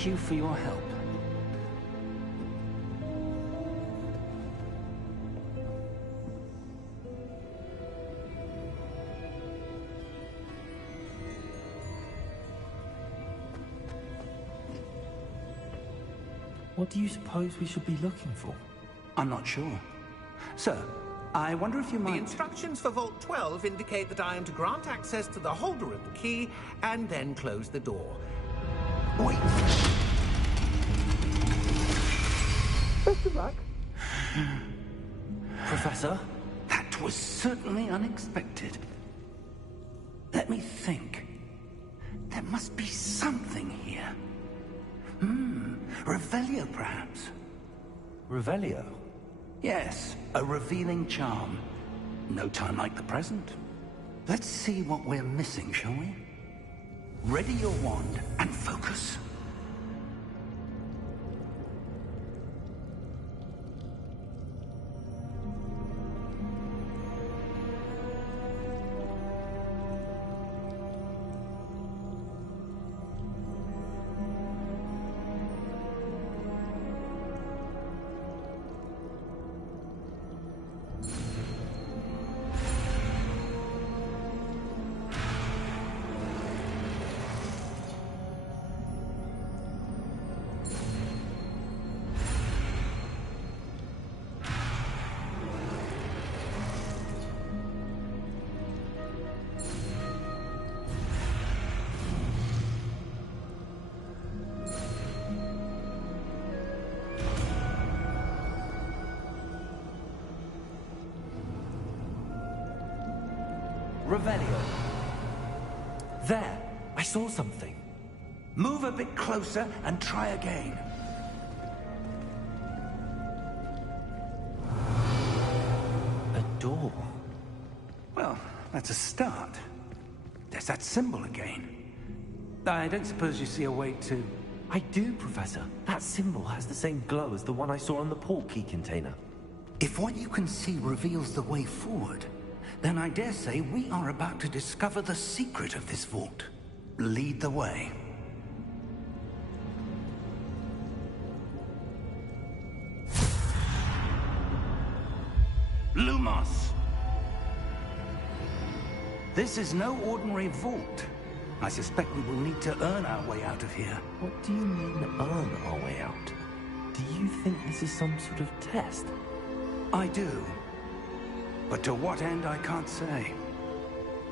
Thank you for your help. What do you suppose we should be looking for? I'm not sure. Sir, I wonder if you might... The instructions for Vault 12 indicate that I am to grant access to the holder of the key and then close the door. Wait! Best of luck. Professor? That was certainly unexpected. Let me think. There must be something here. Revelio, perhaps? Revelio? Yes, a revealing charm. No time like the present. Let's see what we're missing, shall we? Ready your wand and focus. Revelio. There! I saw something. Move a bit closer and try again. A door. Well, that's a start. There's that symbol again. I don't suppose you see a way to... I do, Professor. That symbol has the same glow as the one I saw on the port key container. If what you can see reveals the way forward, then I dare say we are about to discover the secret of this vault. Lead the way. Lumos! This is no ordinary vault. I suspect we will need to earn our way out of here. What do you mean, earn our way out? Do you think this is some sort of test? I do. But to what end, I can't say.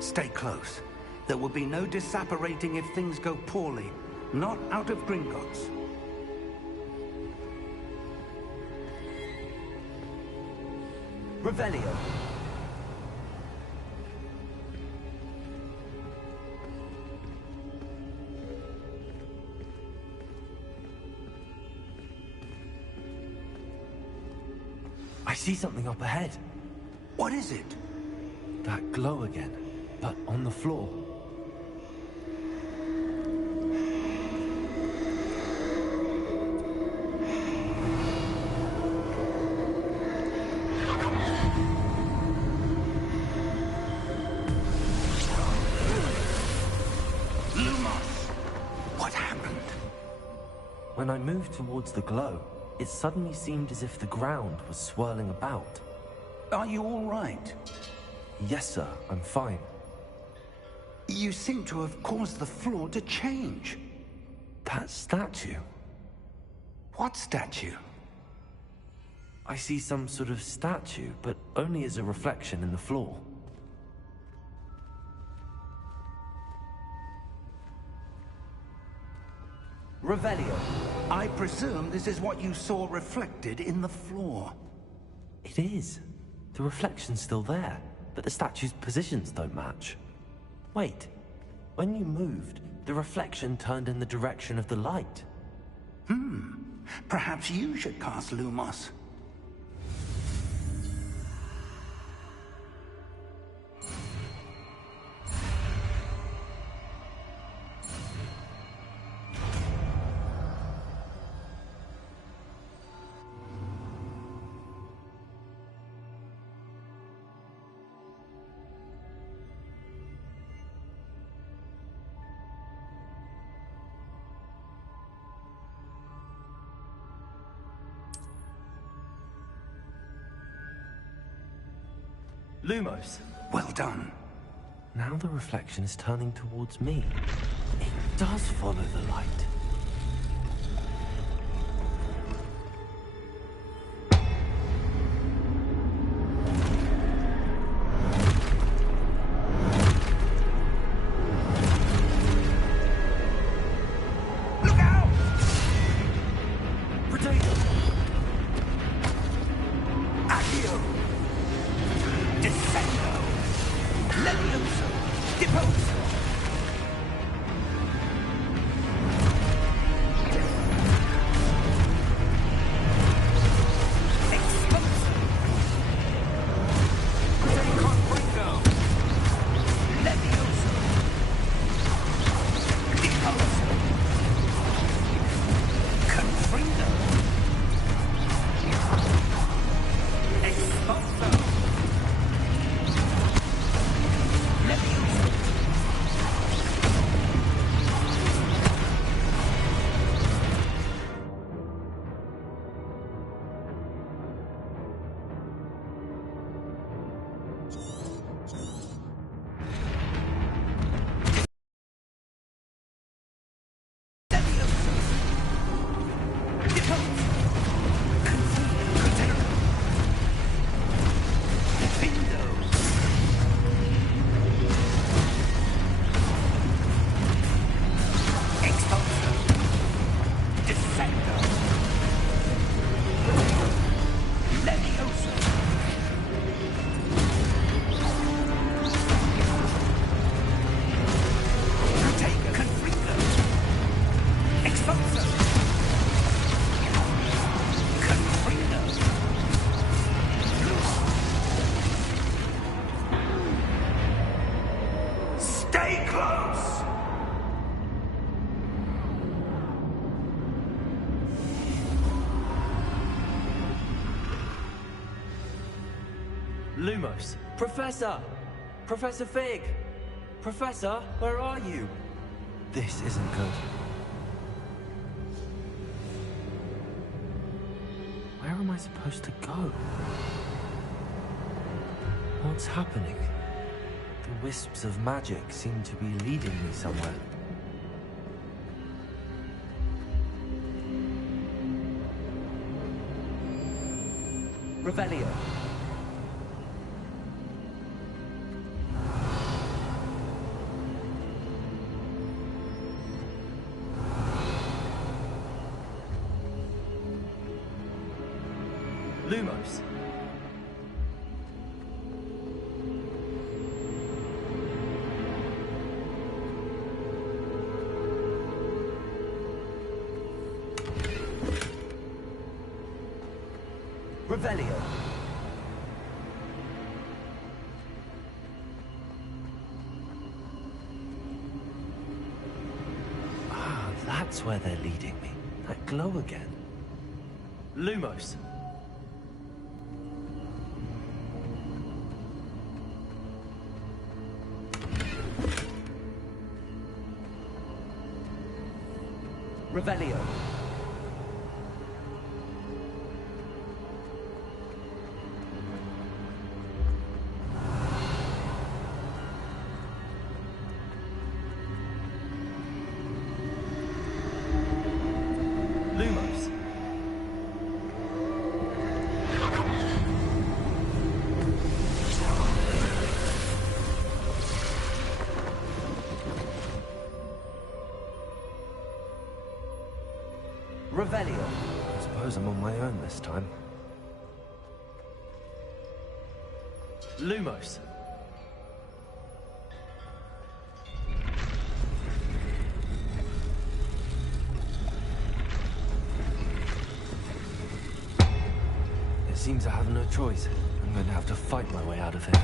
Stay close. There will be no disapparating if things go poorly. Not out of Gringotts. Revelio. I see something up ahead. What is it? That glow again, but on the floor. Lumos! What happened? When I moved towards the glow, it suddenly seemed as if the ground was swirling about. Are you all right? Yes, sir, I'm fine. You seem to have caused the floor to change. That statue? What statue? I see some sort of statue, but only as a reflection in the floor. Revelio. I presume this is what you saw reflected in the floor. It is. The reflection's still there, but the statue's positions don't match. Wait. When you moved, the reflection turned in the direction of the light. Perhaps you should cast Lumos. Lumos. Well done. Now the reflection is turning towards me. It does follow the light. Lumos. Professor! Professor Fig! Professor, where are you? This isn't good. Where am I supposed to go? What's happening? The wisps of magic seem to be leading me somewhere. Revelio. Lumos. Revelio. Ah, that's where they're leading me. That glow again. Lumos. Revelio. Lumos. Revelio. I suppose I'm on my own this time. Lumos. It seems I have no choice. I'm going to have to fight my way out of here.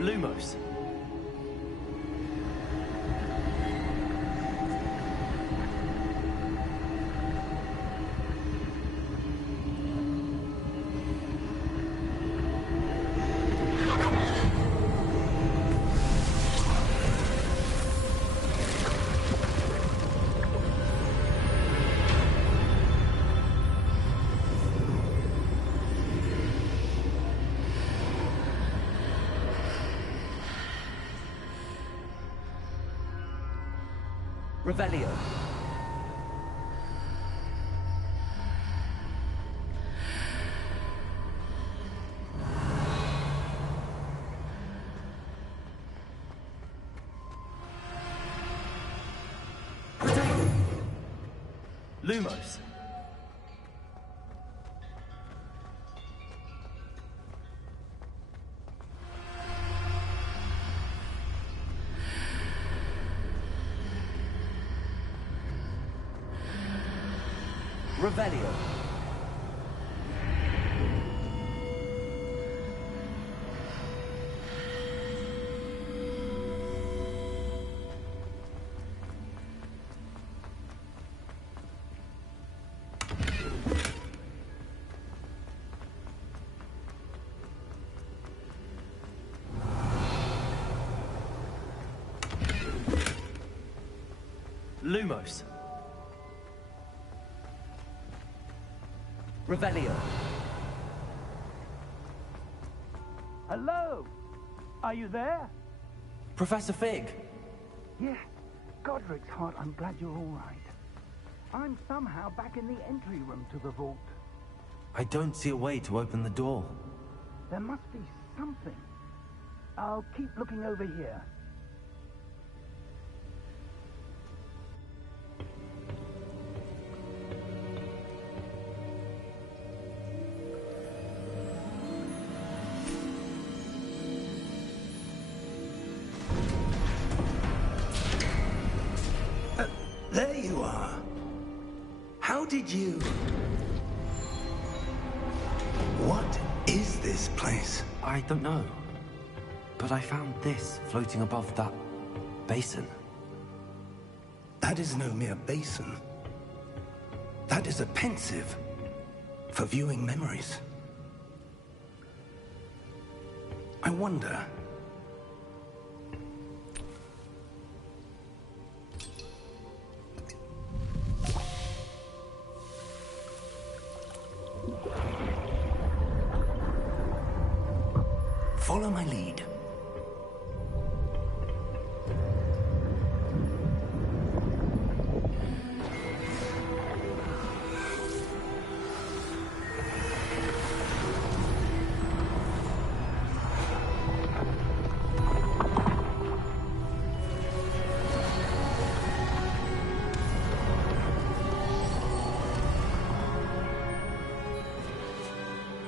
Lumos. Revelio. Lumos. Revelio. Lumos. Revelio. Hello? Are you there? Professor Fig. Yes. Godric's heart, I'm glad you're all right. I'm somehow back in the entry room to the vault. I don't see a way to open the door. There must be something. I'll keep looking over here. There you are. How did you... What is this place? I don't know. But I found this floating above that basin. That is no mere basin. That is a pensive for viewing memories. I wonder... Follow my lead.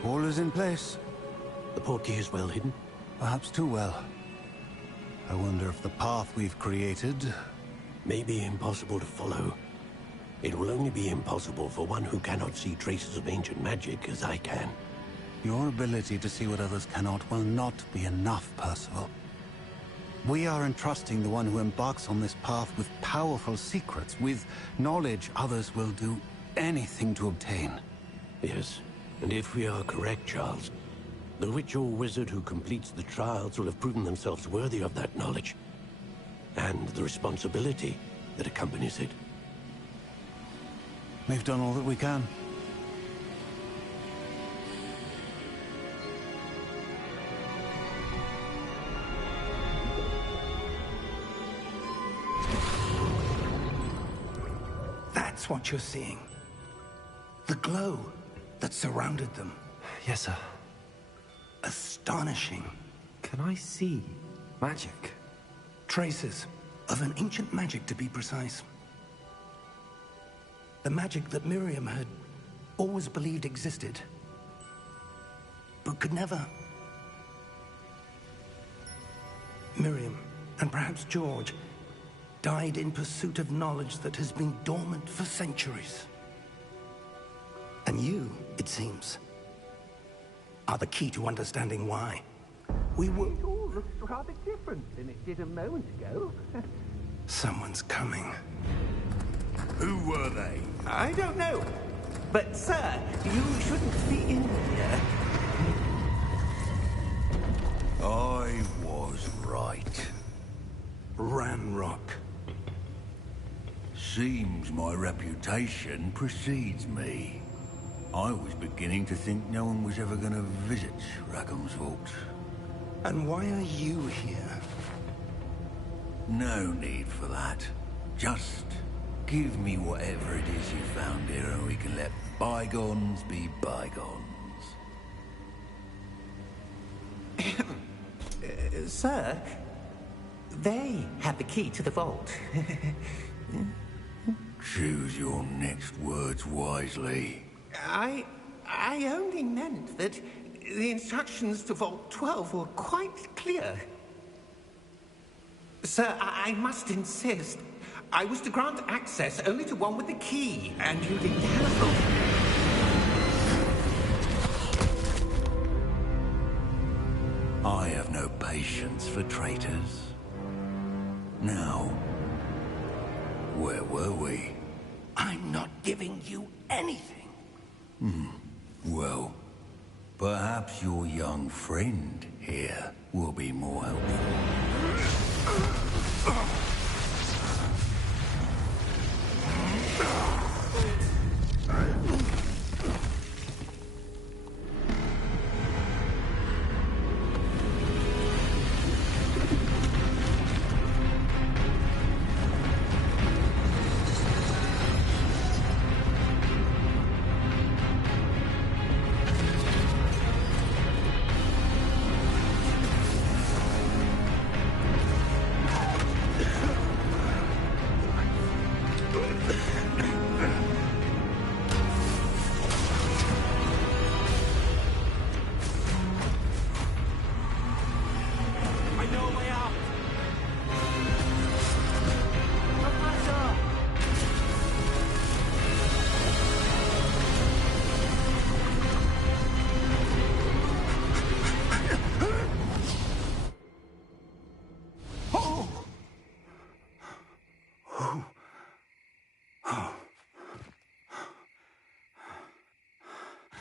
All is in place. The portkey is well hidden. Perhaps too well. I wonder if the path we've created... May be impossible to follow. It will only be impossible for one who cannot see traces of ancient magic as I can. Your ability to see what others cannot will not be enough, Percival. We are entrusting the one who embarks on this path with powerful secrets, with knowledge others will do anything to obtain. Yes, and if we are correct, Charles, the witch or wizard who completes the trials will have proven themselves worthy of that knowledge, and the responsibility that accompanies it. We've done all that we can. That's what you're seeing. The glow that surrounded them. Yes, sir. Astonishing. Can I see magic? Traces of an ancient magic, to be precise. The magic that Miriam had always believed existed, but could never. Miriam, and perhaps George, died in pursuit of knowledge that has been dormant for centuries. And you, it seems, are the key to understanding why. We were... All looks rather different than it did a moment ago. Someone's coming. Who were they? I don't know. But, sir, you shouldn't be in here. I was right. Ranrock. Seems my reputation precedes me. I was beginning to think no one was ever going to visit Rackham's vault. And why are you here? No need for that. Just give me whatever it is you found here and we can let bygones be bygones. Sir, they have the key to the vault. Choose your next words wisely. I only meant that the instructions to Vault 12 were quite clear. Sir, I must insist. I was to grant access only to one with the key, and you didn't have them. I have no patience for traitors. Now, where were we? I'm not giving you anything. Well, perhaps your young friend here will be more helpful.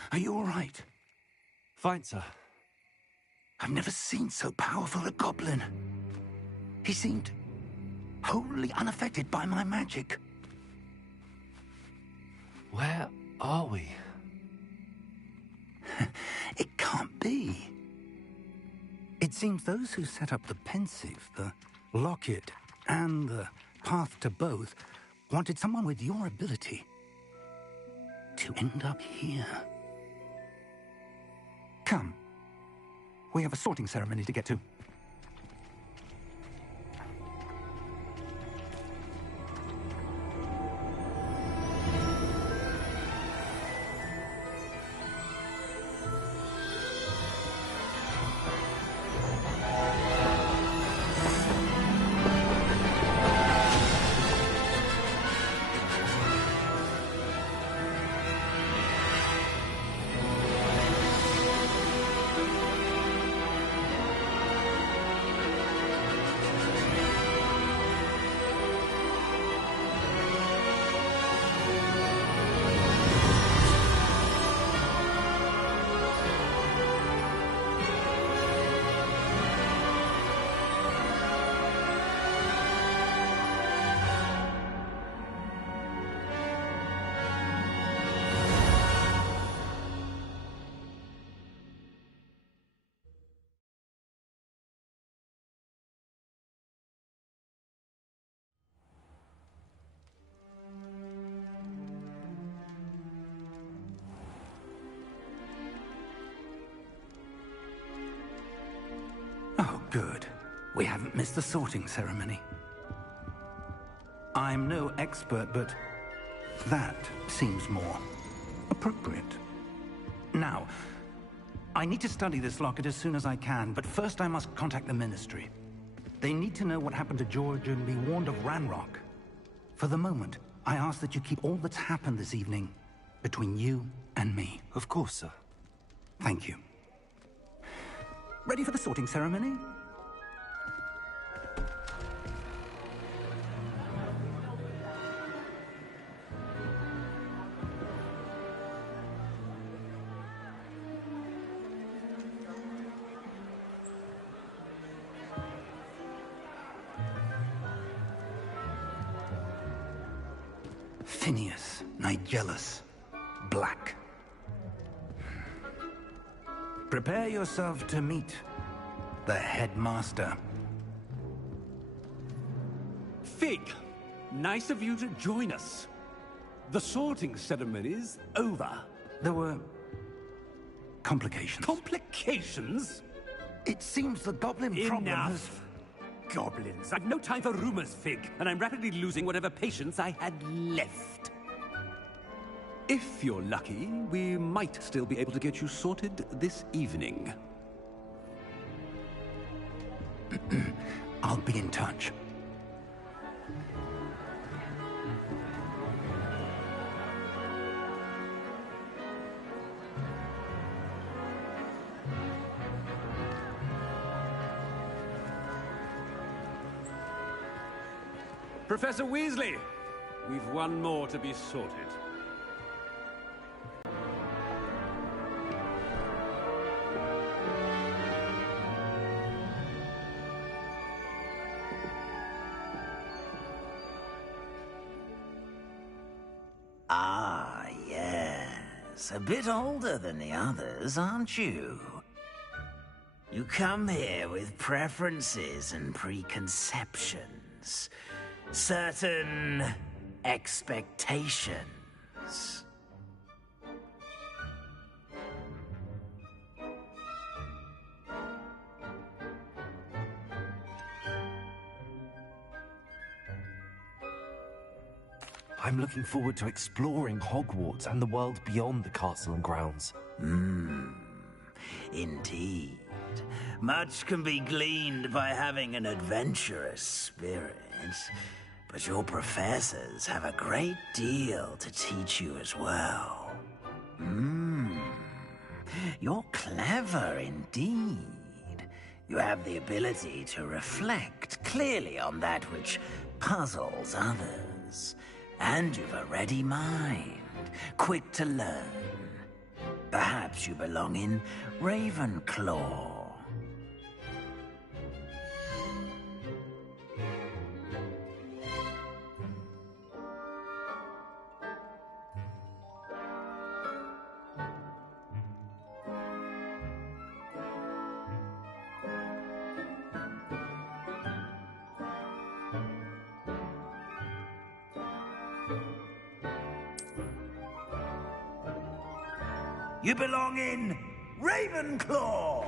Are you all right? Fine, sir. I've never seen so powerful a goblin. He seemed wholly unaffected by my magic. Where are we? It can't be. It seems those who set up the pensive, the locket, and the path to both wanted someone with your ability to end up here. Come. We have a sorting ceremony to get to. Oh, good. We haven't missed the sorting ceremony. I'm no expert, but that seems more appropriate. Now, I need to study this locket as soon as I can, but first I must contact the Ministry. They need to know what happened to George and be warned of Ranrock. For the moment, I ask that you keep all that's happened this evening between you and me. Of course, sir. Thank you. Ready for the sorting ceremony? Phineas, Nigellus, Black. Prepare yourself to meet the headmaster. Fig, nice of you to join us. The sorting ceremony's over. There were complications. Complications? It seems the goblin problem has... Enough. Goblins. I've no time for rumors, Fig, and I'm rapidly losing whatever patience I had left. If you're lucky, we might still be able to get you sorted this evening. I'll be in touch. Professor Weasley, we've one more to be sorted. Ah, yes. A bit older than the others, aren't you? You come here with preferences and preconceptions. Certain expectations. I'm looking forward to exploring Hogwarts and the world beyond the castle and grounds. Indeed. Much can be gleaned by having an adventurous spirit. But your professors have a great deal to teach you as well. You're clever indeed. You have the ability to reflect clearly on that which puzzles others. And you've a ready mind, quick to learn. Perhaps you belong in Ravenclaw. You belong in Ravenclaw!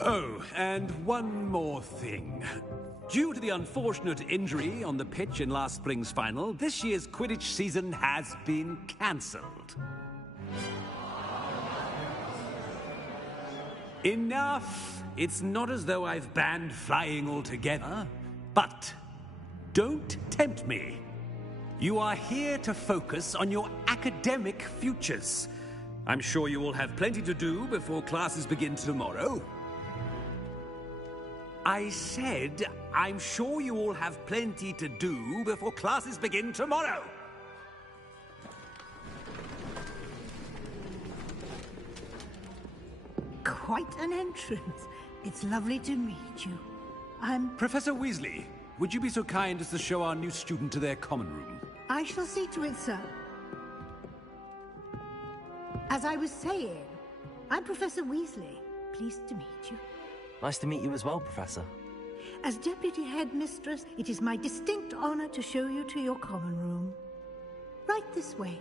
Oh, and one more thing. Due to the unfortunate injury on the pitch in last spring's final, this year's Quidditch season has been cancelled. Enough! It's not as though I've banned flying altogether. But don't tempt me. You are here to focus on your academic futures. I'm sure you will have plenty to do before classes begin tomorrow. I said, I'm sure you all have plenty to do before classes begin tomorrow. Quite an entrance. It's lovely to meet you. I'm... Professor Weasley, would you be so kind as to show our new student to their common room? I shall see to it, sir. As I was saying, I'm Professor Weasley. Pleased to meet you. Nice to meet you as well, Professor. As Deputy Headmistress, it is my distinct honor to show you to your common room. Right this way.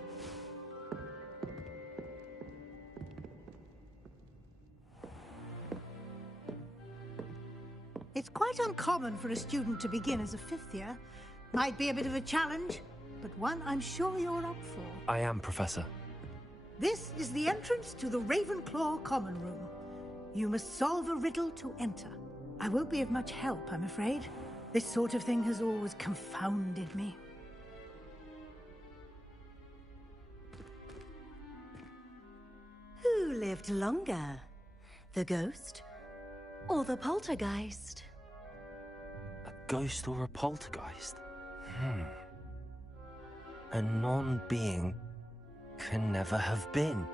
It's quite uncommon for a student to begin as a fifth year. Might be a bit of a challenge, but one I'm sure you're up for. I am, Professor. This is the entrance to the Ravenclaw common room. You must solve a riddle to enter. I won't be of much help, I'm afraid. This sort of thing has always confounded me. Who lived longer? The ghost or the poltergeist? ghost or a poltergeist? A non-being can never have been.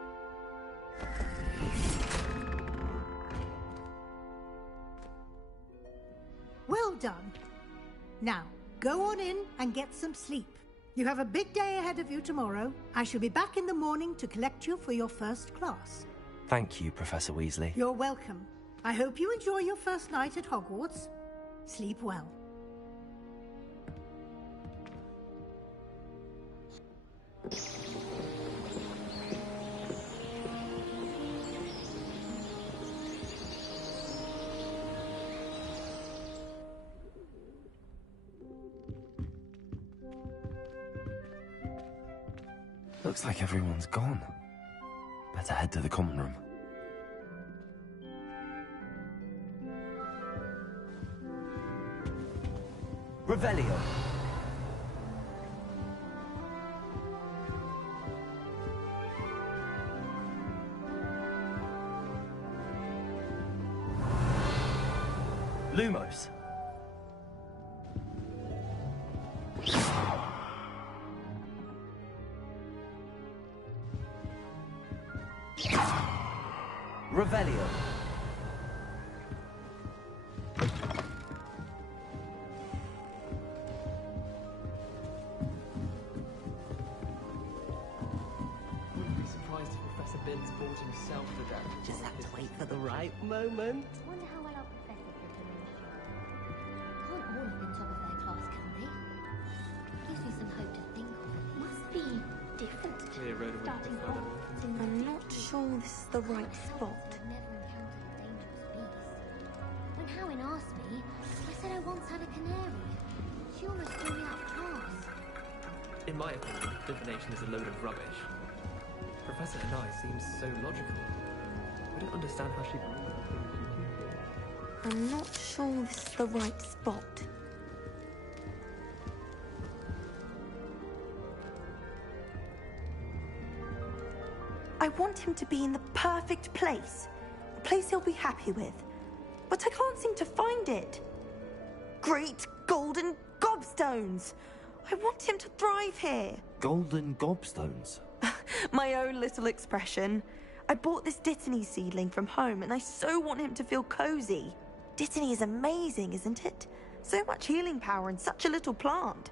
Well done. Now, go on in and get some sleep. You have a big day ahead of you tomorrow. I shall be back in the morning to collect you for your first class. Thank you, Professor Weasley. You're welcome. I hope you enjoy your first night at Hogwarts. Sleep well. Looks like everyone's gone. Better head to the common room. Revelio. Lumos. Revelio. Wouldn't be surprised if Professor Binns brought himself to that. Just have to wait for the right moment. Wonder how well our professors did in this job. Can't all have been top of their class, can they? Gives me some hope to think of. Must be different. Clear road away Starting from the Hogwarts in I'm not sure this is the right spot. I've never encountered a dangerous beast. When Howin asked me, I said I once had a canary. She almost threw me out of class. In my opinion, divination is a load of rubbish. Professor Nye seems so logical. I don't understand how she believes the things she teaches. I'm not sure this is the right spot. I want him to be in the perfect place. A place he'll be happy with. But I can't seem to find it. Great golden gobstones! I want him to thrive here. Golden gobstones. My own little expression. I bought this Dittany seedling from home and I so want him to feel cozy. Dittany is amazing, isn't it? So much healing power in such a little plant.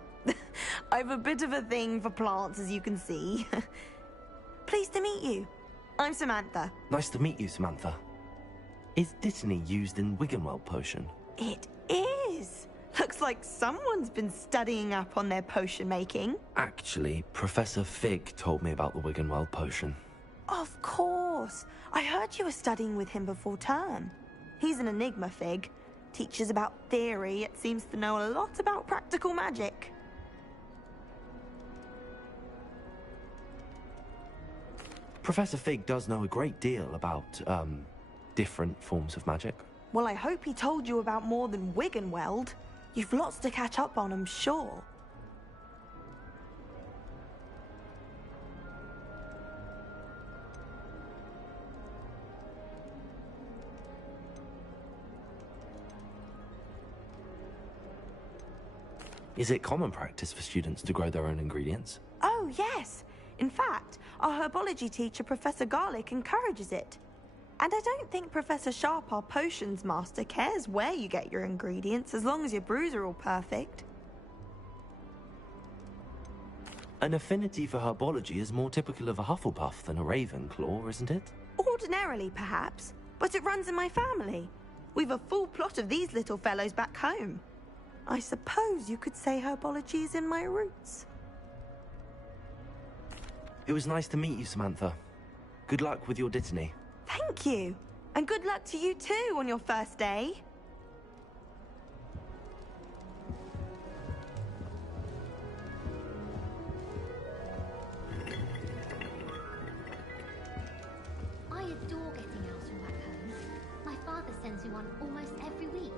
I've a bit of a thing for plants, as you can see. Pleased to meet you. I'm Samantha. Nice to meet you, Samantha. Is Dittany used in Wiggenweld potion? It is. Looks like someone's been studying up on their potion making. Actually, Professor Fig told me about the Wiggenweld potion. Of course. I heard you were studying with him before term. He's an enigma, Fig. Teaches about theory, yet seems to know a lot about practical magic. Professor Fig does know a great deal about, different forms of magic. Well, I hope he told you about more than Wiggenweld. You've lots to catch up on, I'm sure. Is it common practice for students to grow their own ingredients? Oh, yes. In fact, our herbology teacher, Professor Garlick, encourages it. And I don't think Professor Sharp, our potions master, cares where you get your ingredients as long as your brews are all perfect. An affinity for herbology is more typical of a Hufflepuff than a Ravenclaw, isn't it? Ordinarily, perhaps, but it runs in my family. We've a full plot of these little fellows back home. I suppose you could say herbology is in my roots. It was nice to meet you, Samantha. Good luck with your Dittany. Thank you. And good luck to you too on your first day. I adore getting owls from back home. My father sends me one almost every week.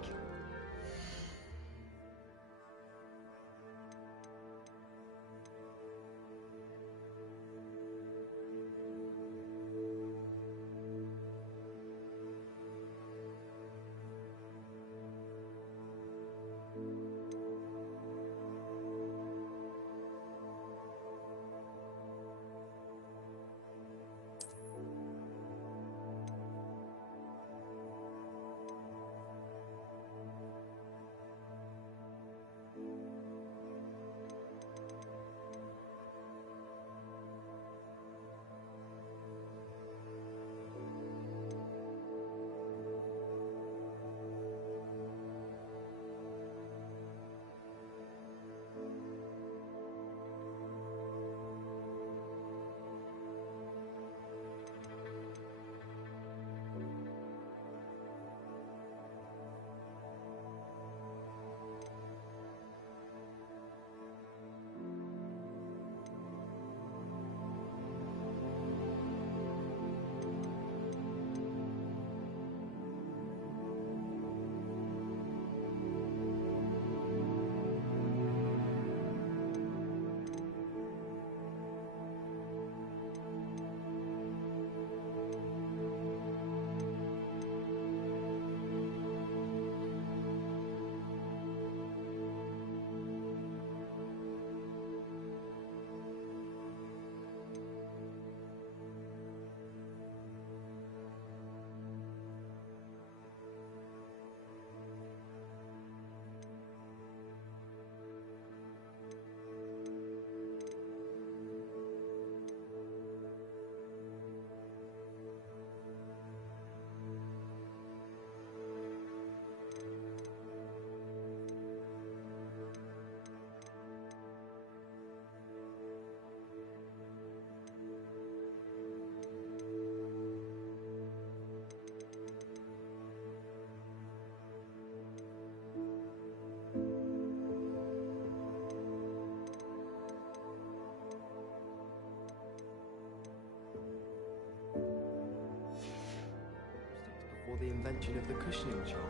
or the invention of the cushioning charm.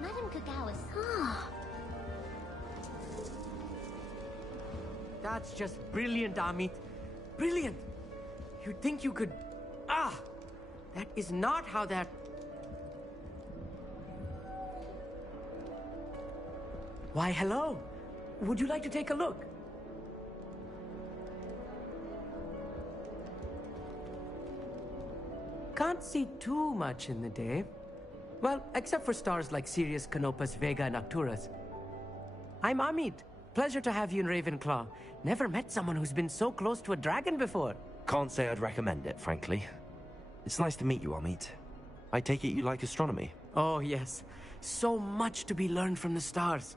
Madame Kagawa's... That's just brilliant, Amit. Brilliant! You'd think you could... That is not how that... Why, hello. Would you like to take a look? Can't see too much in the day. Well, except for stars like Sirius, Canopus, Vega, and Arcturus. I'm Amit. Pleasure to have you in Ravenclaw. Never met someone who's been so close to a dragon before. Can't say I'd recommend it, frankly. It's nice to meet you, Amit. I take it you like astronomy? Oh, yes. So much to be learned from the stars.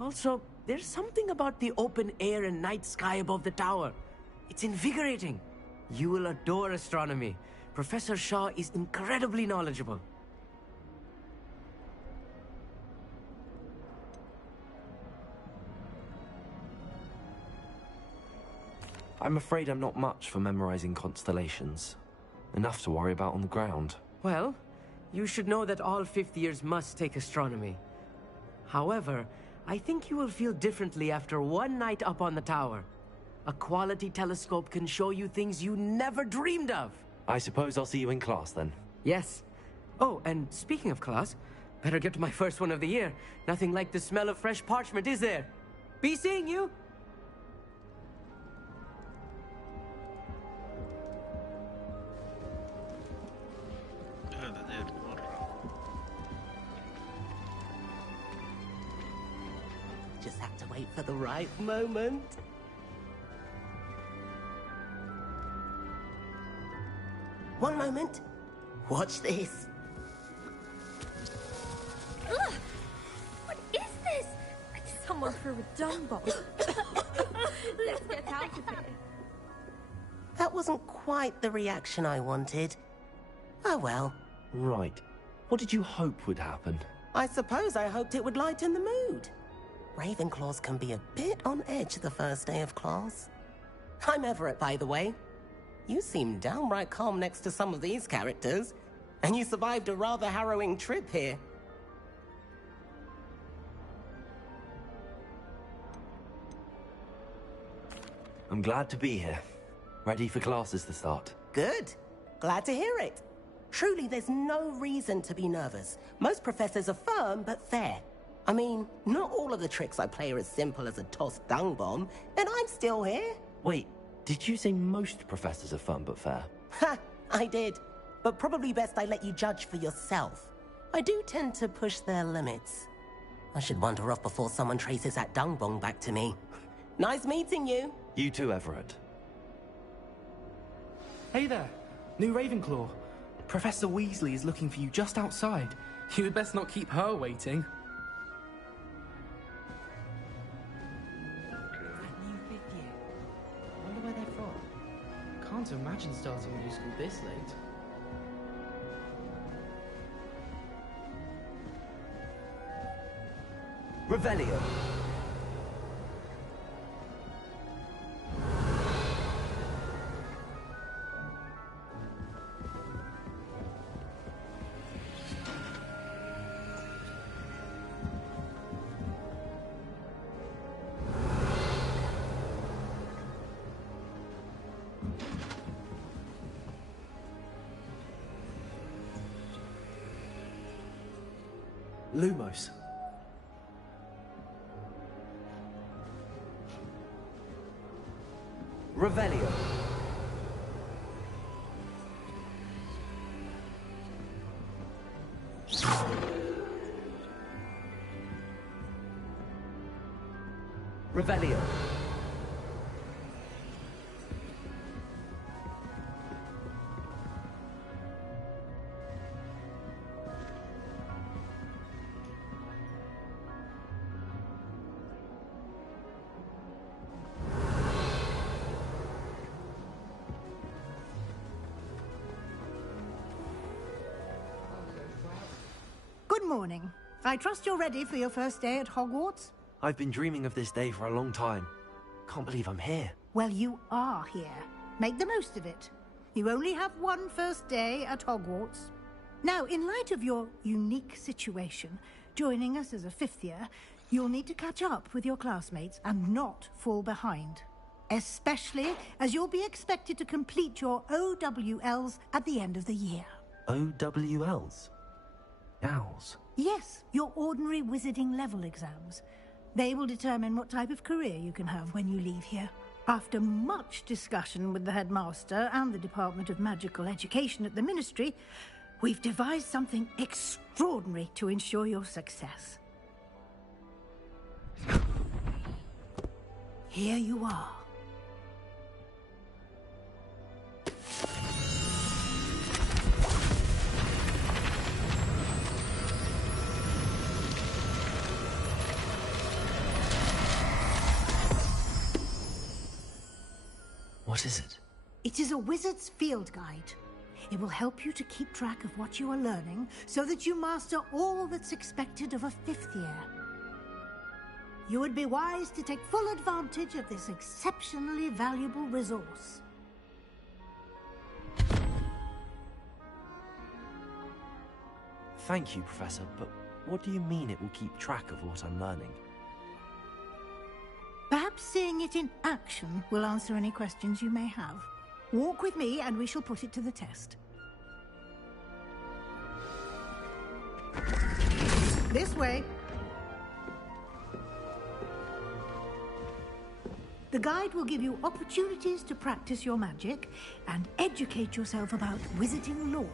Also, there's something about the open air and night sky above the tower. It's invigorating. You will adore astronomy. Professor Shaw is incredibly knowledgeable. I'm afraid I'm not much for memorizing constellations. Enough to worry about on the ground. Well, you should know that all fifth years must take astronomy. However, I think you will feel differently after one night up on the tower. A quality telescope can show you things you never dreamed of. I suppose I'll see you in class then. Yes. Oh, and speaking of class, better get to my first one of the year. Nothing like the smell of fresh parchment, is there? Be seeing you! Just have to wait for the right moment. One moment. Watch this. Ugh! What is this? Someone threw a dung bomb. Let's get out of here. That wasn't quite the reaction I wanted. Oh well. Right. What did you hope would happen? I suppose I hoped it would lighten the mood. Ravenclaws can be a bit on edge the first day of class. I'm Everett, by the way. You seem downright calm next to some of these characters, and you survived a rather harrowing trip here. I'm glad to be here. Ready for classes to start. Good. Glad to hear it. Truly, there's no reason to be nervous. Most professors are firm but fair. I mean, not all of the tricks I play are as simple as a tossed dung bomb, and I'm still here. Wait, did you say most professors are fun but fair? Ha! I did. But probably best I let you judge for yourself. I do tend to push their limits. I should wander off before someone traces that dung bomb back to me. Nice meeting you. You too, Everett. Hey there, new Ravenclaw. Professor Weasley is looking for you just outside. You had best not keep her waiting. Where they're from. Can't imagine starting a new school this late. Revelio. Lumos. Revelio. Revelio. Good morning. I trust you're ready for your first day at Hogwarts? I've been dreaming of this day for a long time. Can't believe I'm here. Well, you are here. Make the most of it. You only have one first day at Hogwarts. Now, in light of your unique situation, joining us as a 5th year, you'll need to catch up with your classmates and not fall behind. Especially as you'll be expected to complete your OWLs at the end of the year. OWLs? Owls? Yes, your ordinary wizarding level exams. They will determine what type of career you can have when you leave here. After much discussion with the headmaster and the Department of Magical Education at the Ministry, we've devised something extraordinary to ensure your success. Here you are. What is it? It is a wizard's field guide. It will help you to keep track of what you are learning so that you master all that's expected of a 5th year. You would be wise to take full advantage of this exceptionally valuable resource. Thank you, Professor, but what do you mean it will keep track of what I'm learning? Perhaps seeing it in action will answer any questions you may have. Walk with me and we shall put it to the test. This way. The guide will give you opportunities to practice your magic and educate yourself about wizarding lore.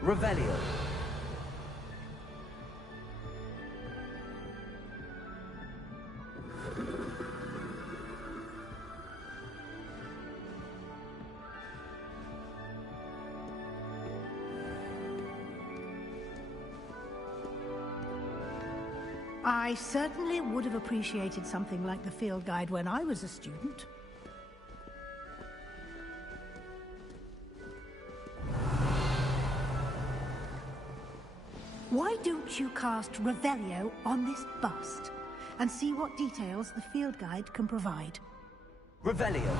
Revelio. I certainly would have appreciated something like the field guide when I was a student. Why don't you cast Revelio on this bust and see what details the field guide can provide? Revelio.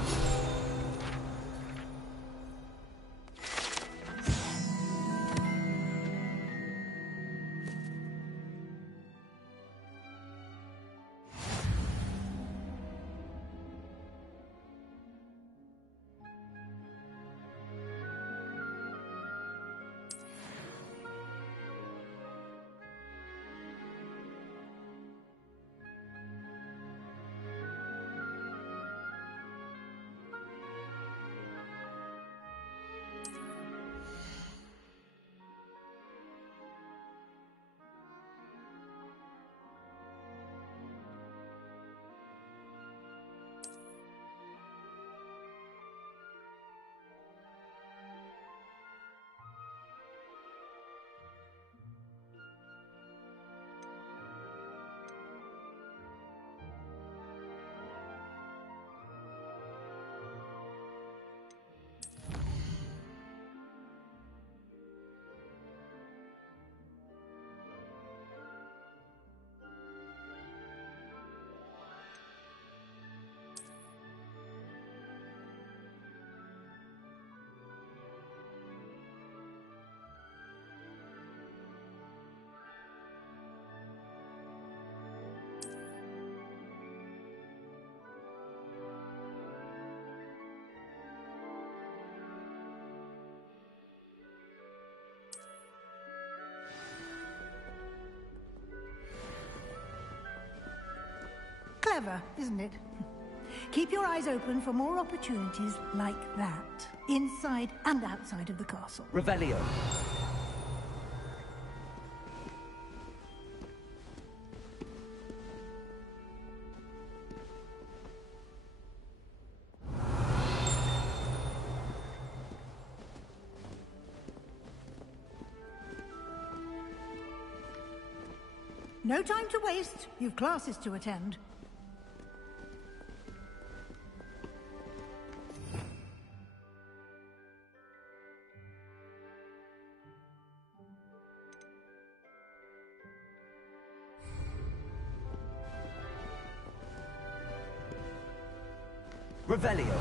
Clever, isn't it? Keep your eyes open for more opportunities like that, inside and outside of the castle. Revelio. No time to waste. You've classes to attend. Revelio.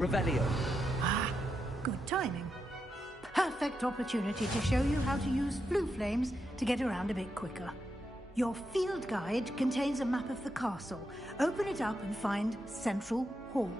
Revelio. Ah, good timing. Perfect opportunity to show you how to use flue flames to get around a bit quicker. Your field guide contains a map of the castle. Open it up and find Central Hall.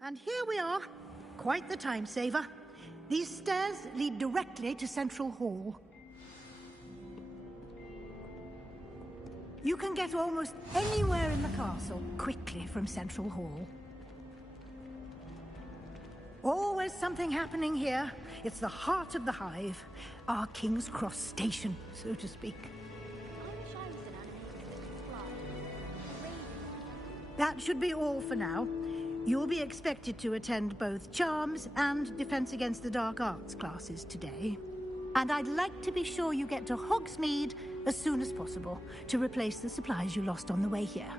And here we are. Quite the time saver. These stairs lead directly to Central Hall. You can get almost anywhere in the castle quickly from Central Hall. Always something happening here. It's the heart of the hive. Our King's Cross station, so to speak. That should be all for now. You'll be expected to attend both Charms and Defense Against the Dark Arts classes today. And I'd like to be sure you get to Hogsmeade as soon as possible to replace the supplies you lost on the way here.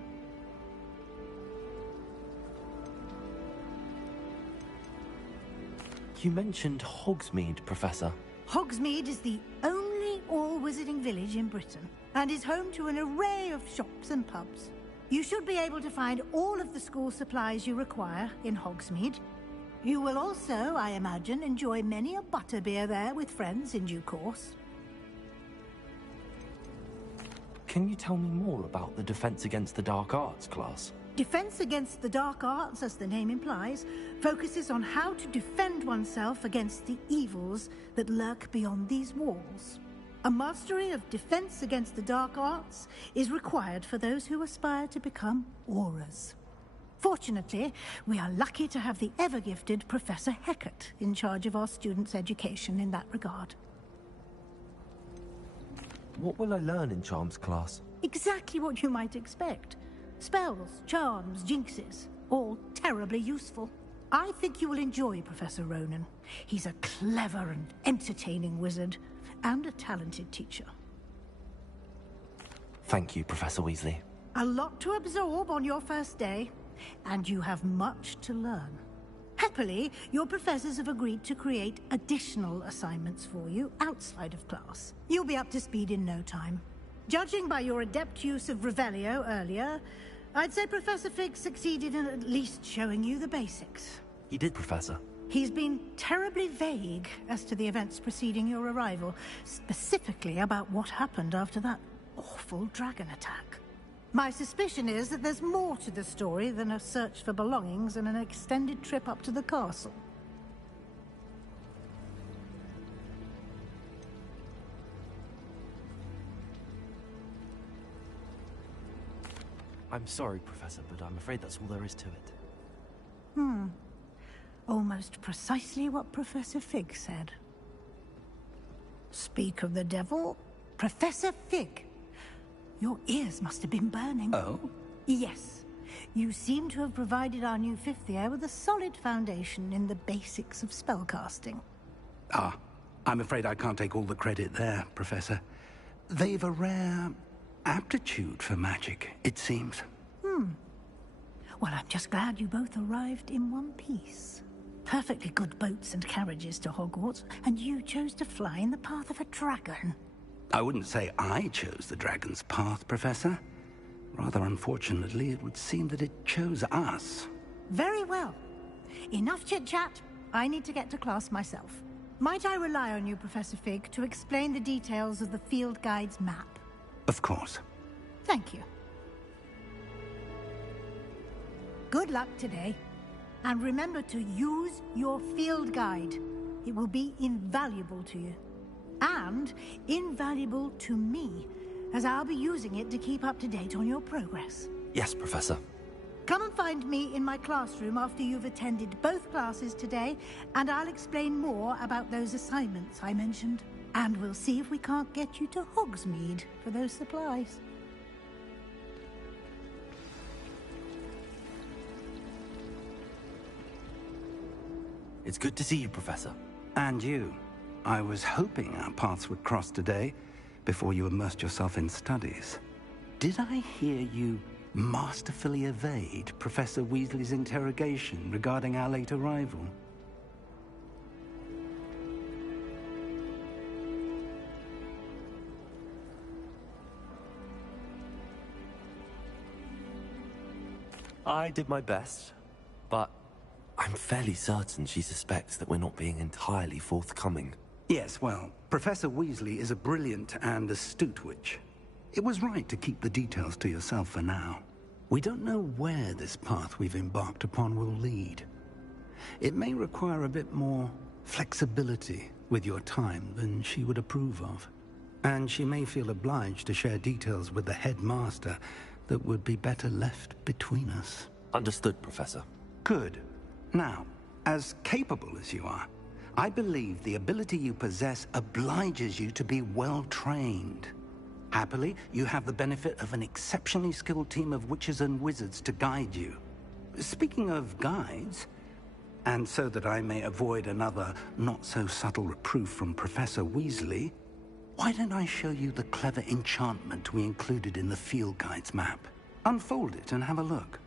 You mentioned Hogsmeade, Professor. Hogsmeade is the only all-wizarding village in Britain and is home to an array of shops and pubs. You should be able to find all of the school supplies you require in Hogsmeade. You will also, I imagine, enjoy many a butterbeer there with friends in due course. Can you tell me more about the Defense Against the Dark Arts class? Defense Against the Dark Arts, as the name implies, focuses on how to defend oneself against the evils that lurk beyond these walls. A mastery of Defense Against the Dark Arts is required for those who aspire to become Aurors. Fortunately, we are lucky to have the ever-gifted Professor Hecat in charge of our students' education in that regard. What will I learn in Charms class? Exactly what you might expect. Spells, charms, jinxes, all terribly useful. I think you will enjoy Professor Ronan. He's a clever and entertaining wizard, and a talented teacher. Thank you, Professor Weasley. A lot to absorb on your first day, and you have much to learn. Happily, your professors have agreed to create additional assignments for you outside of class. You'll be up to speed in no time. Judging by your adept use of Revelio earlier, I'd say Professor Fig succeeded in at least showing you the basics. He did, Professor. He's been terribly vague as to the events preceding your arrival, specifically about what happened after that awful dragon attack. My suspicion is that there's more to the story than a search for belongings and an extended trip up to the castle. I'm sorry, Professor, but I'm afraid that's all there is to it. Almost precisely what Professor Fig said. Speak of the devil, Professor Fig. Your ears must have been burning. Oh? Yes. You seem to have provided our new fifth year with a solid foundation in the basics of spellcasting. Ah, I'm afraid I can't take all the credit there, Professor. They've a rare aptitude for magic, it seems. Well, I'm just glad you both arrived in one piece. Perfectly good boats and carriages to Hogwarts, and you chose to fly in the path of a dragon. I wouldn't say I chose the dragon's path, Professor. Rather unfortunately, it would seem that it chose us. Very well. Enough chit-chat. I need to get to class myself. Might I rely on you, Professor Fig, to explain the details of the field guide's map? Of course. Thank you. Good luck today. And remember to use your field guide. It will be invaluable to you. And invaluable to me, as I'll be using it to keep up to date on your progress. Yes, Professor. Come and find me in my classroom after you've attended both classes today, and I'll explain more about those assignments I mentioned. And we'll see if we can't get you to Hogsmeade for those supplies. It's good to see you, Professor. And you. I was hoping our paths would cross today, before you immersed yourself in studies. Did I hear you masterfully evade Professor Weasley's interrogation regarding our late arrival? I did my best, but I'm fairly certain she suspects that we're not being entirely forthcoming. Yes, well, Professor Weasley is a brilliant and astute witch. It was right to keep the details to yourself for now. We don't know where this path we've embarked upon will lead. It may require a bit more flexibility with your time than she would approve of. And she may feel obliged to share details with the headmaster that would be better left between us. Understood, Professor. Good. Now, as capable as you are, I believe the ability you possess obliges you to be well-trained. Happily, you have the benefit of an exceptionally skilled team of witches and wizards to guide you. Speaking of guides, and so that I may avoid another not-so-subtle reproof from Professor Weasley, why don't I show you the clever enchantment we included in the field guide's map? Unfold it and have a look.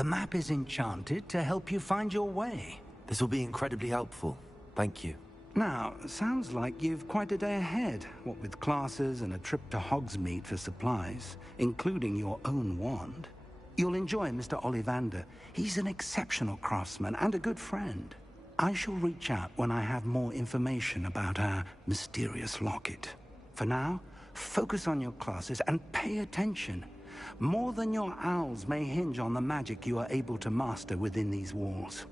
The map is enchanted to help you find your way. This will be incredibly helpful. Thank you. Now, sounds like you've quite a day ahead, what with classes and a trip to Hogsmeade for supplies, including your own wand. You'll enjoy Mr. Ollivander. He's an exceptional craftsman and a good friend. I shall reach out when I have more information about our mysterious locket. For now, focus on your classes and pay attention. More than your owls may hinge on the magic you are able to master within these walls.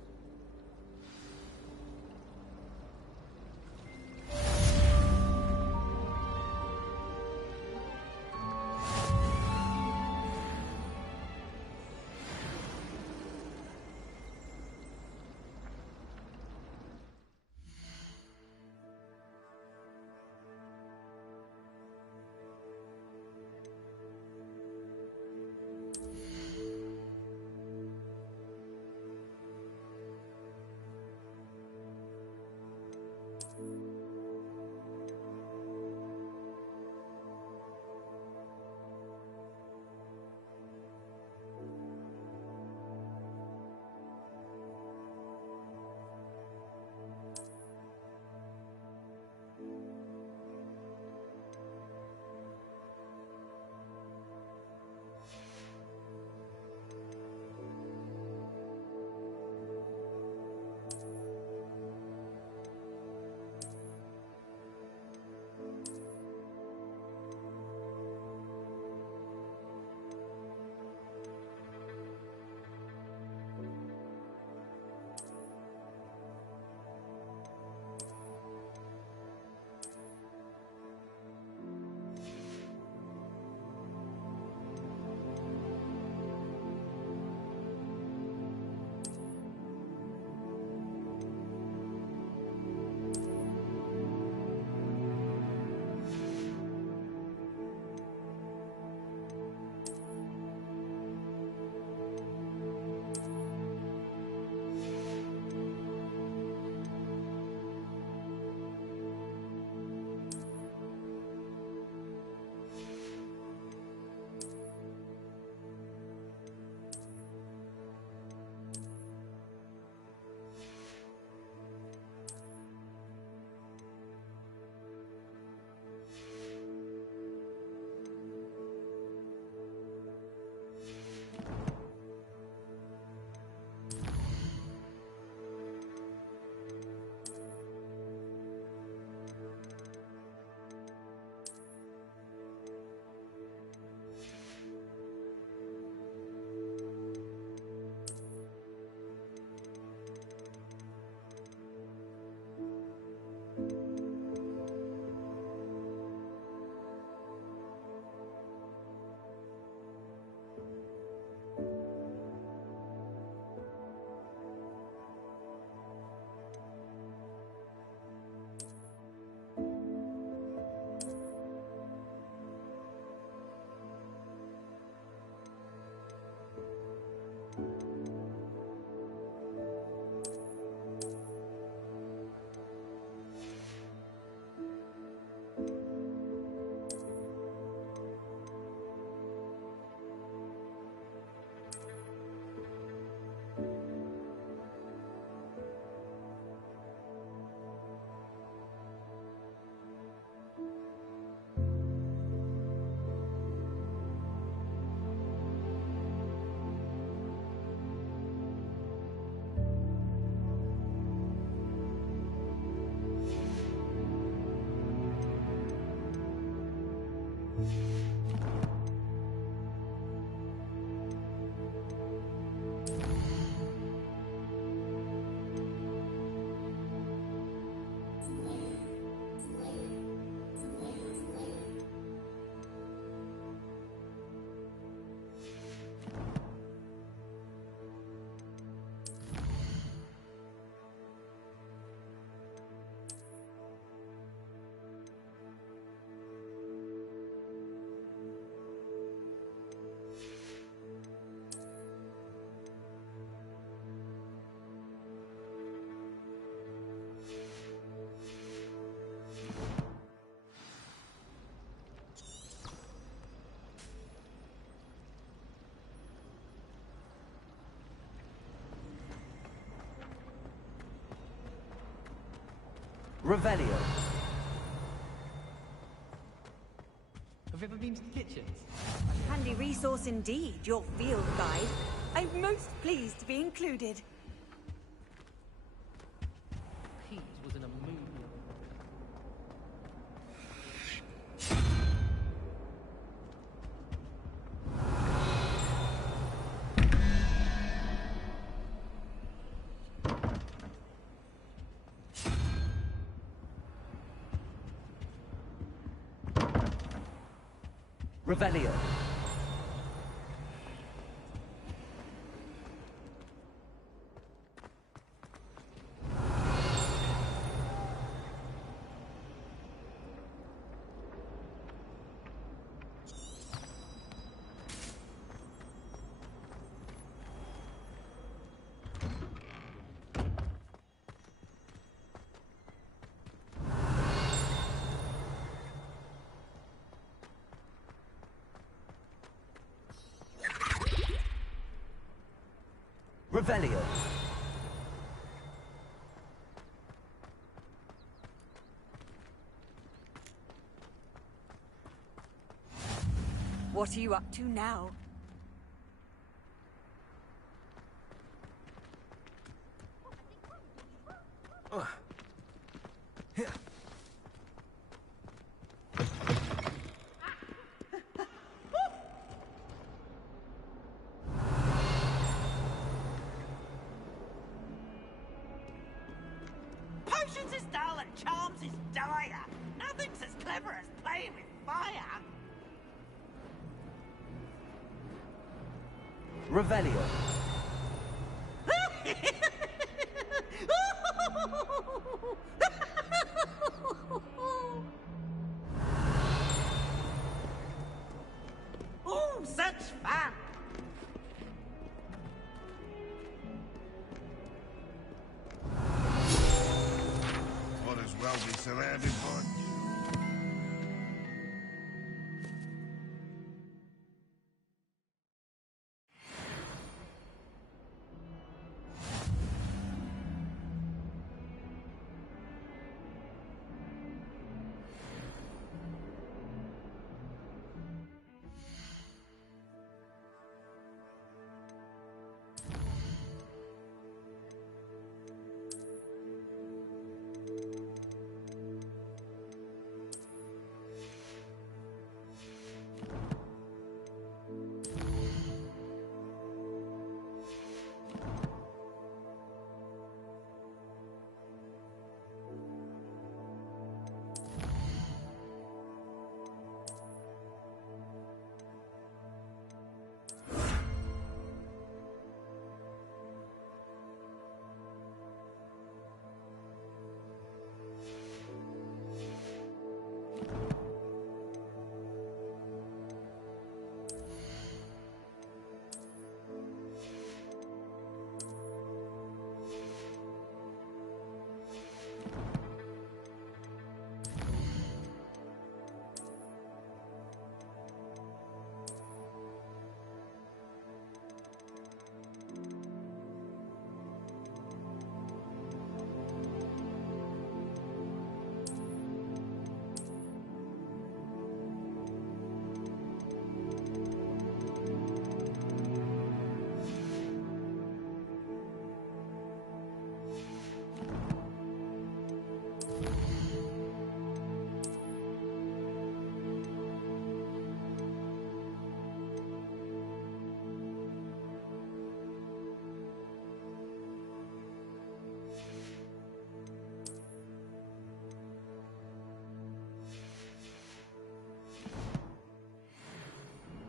Revelio. Have you ever been to the kitchens? Handy resource indeed, your field guide. I'm most pleased to be included. Pete was in a movie. Revelio. Revelio. What are you up to now? Potions is dull and charms is dire. Nothing's as clever as playing with fire. Revelio. Oh, such fun! Might as well be surrounded by...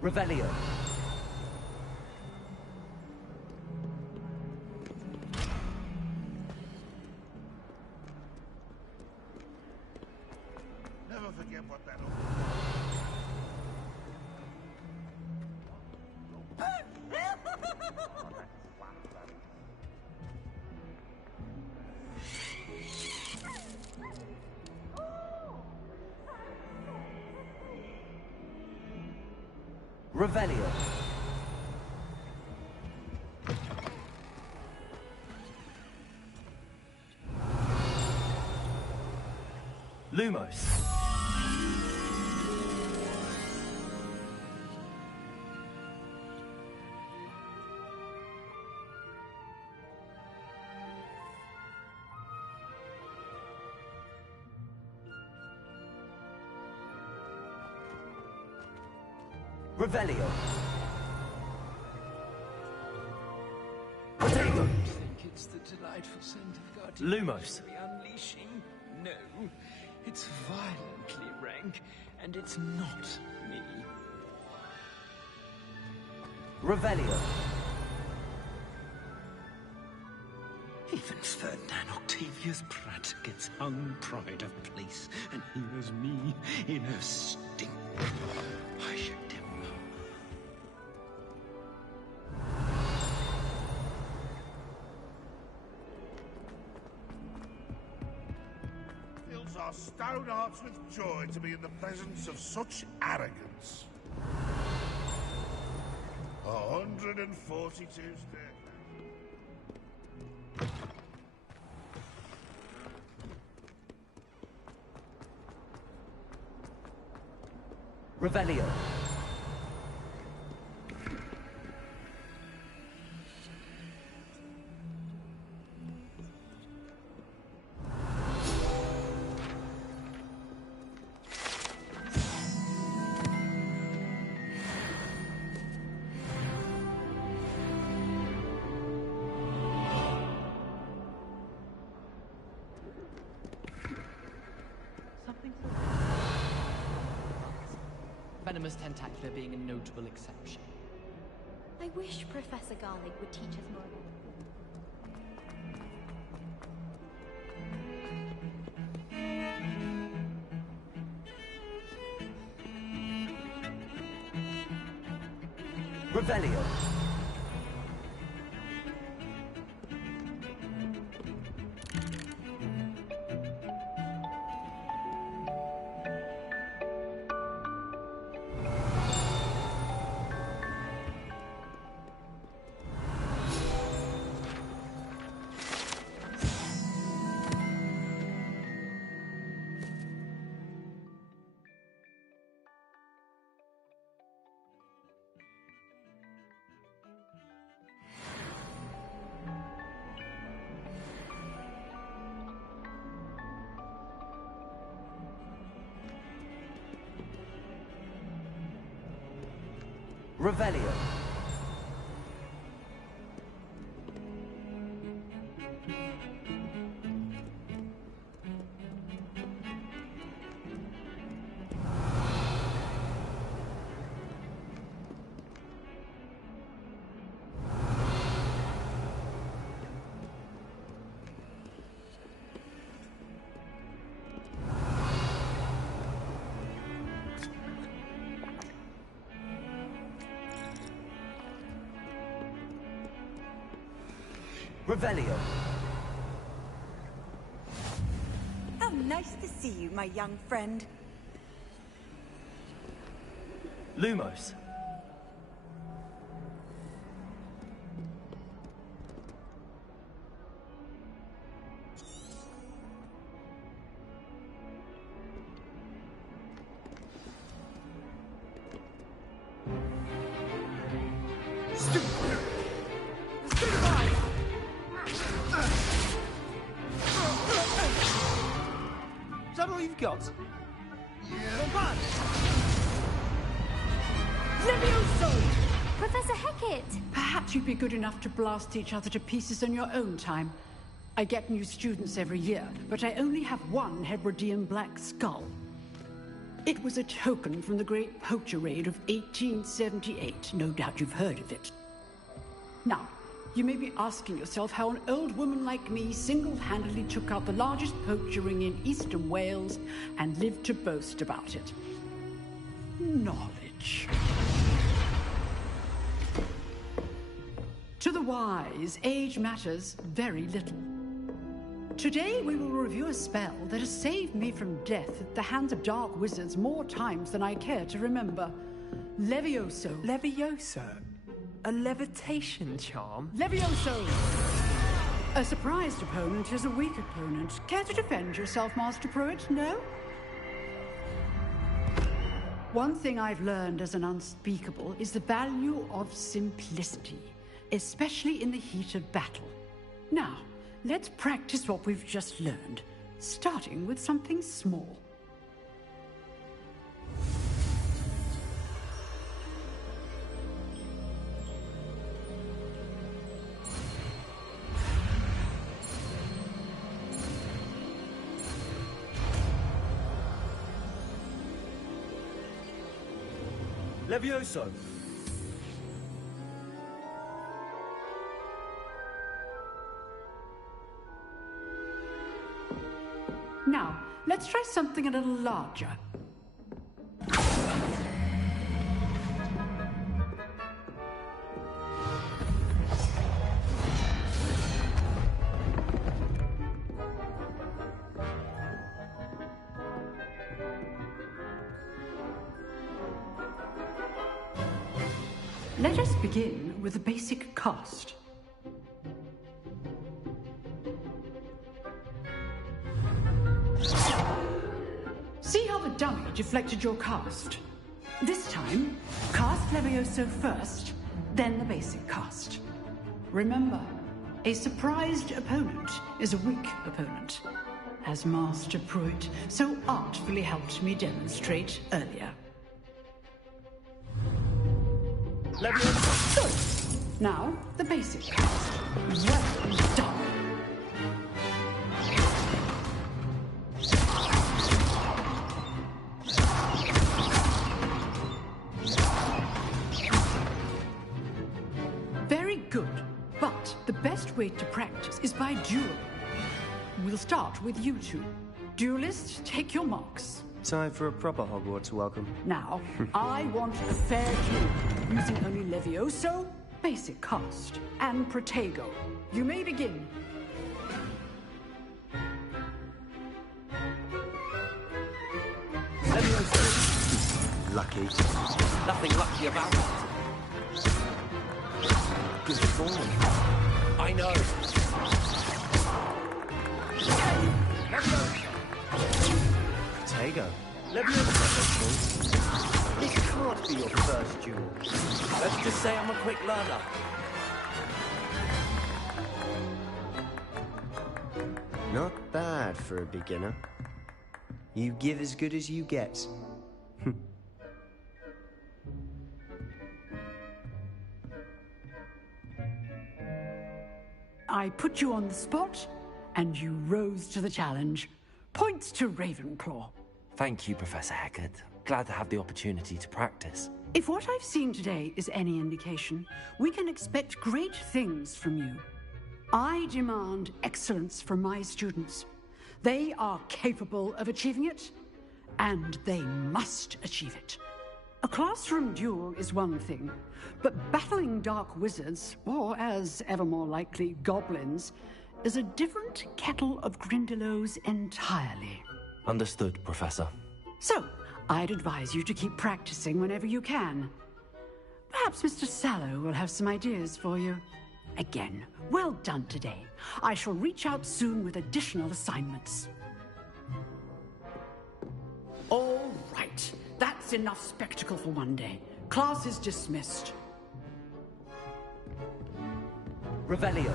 Revelio. Never forget what that... Revelio. Lumos. Revelio. I don't think it's the delightful scent of Guardian Lumos. Unleashing. No, it's violently rank, and it's not me. Revelio. Even Ferdinand Octavius Pratt gets hung pride of place, and here's me in a stink. I should fills our stone hearts with joy to be in the presence of such arrogance. 142 steps. Revelio. Venomous Tentacular being a notable exception. I wish Professor Garlic would teach us more about Revelio. Revelio. Revelio. How nice to see you, my young friend. Lumos. Is that all you've got? Levioso! Professor Hecat! Perhaps you'd be good enough to blast each other to pieces on your own time. I get new students every year, but I only have one Hebridean black skull. It was a token from the Great Poacher Raid of 1878. No doubt you've heard of it. Now, you may be asking yourself how an old woman like me single-handedly took out the largest poacher ring in eastern Wales and lived to boast about it. Knowledge. To the wise, age matters very little. Today we will review a spell that has saved me from death at the hands of dark wizards more times than I care to remember. Levioso. Levioso? A levitation charm? Levioso! A surprised opponent is a weak opponent. Care to defend yourself, Master Pruitt? No? One thing I've learned as an unspeakable is the value of simplicity, especially in the heat of battle. Now, let's practice what we've just learned, starting with something small. Levioso! Now, let's try something a little larger. Let us begin with the basic cast. See how the dummy deflected your cast? This time, cast Levioso first, then the basic cast. Remember, a surprised opponent is a weak opponent, as Master Pruitt so artfully helped me demonstrate earlier. Good. Now, the basic cast. Well done. Very good. But the best way to practice is by dueling. We'll start with you two. Duelists, take your marks. Time for a proper Hogwarts welcome. Now, I want a fair duel, using only Levioso, basic cast, and Protego. You may begin. Levioso. Lucky. Nothing lucky about it. Good form. I know. Protego. Levioso. This can't be your first duel. Let's just say I'm a quick learner. Not bad for a beginner. You give as good as you get. I put you on the spot, and you rose to the challenge. Points to Ravenclaw. Thank you, Professor Hecat. Glad to have the opportunity to practice. If what I've seen today is any indication, we can expect great things from you. I demand excellence from my students. They are capable of achieving it, and they must achieve it. A classroom duel is one thing, but battling dark wizards, or as ever more likely, goblins, is a different kettle of Grindylows entirely. Understood, Professor. So, I'd advise you to keep practicing whenever you can. Perhaps Mr. Sallow will have some ideas for you. Again, well done today. I shall reach out soon with additional assignments. All right. That's enough spectacle for one day. Class is dismissed. Revelio.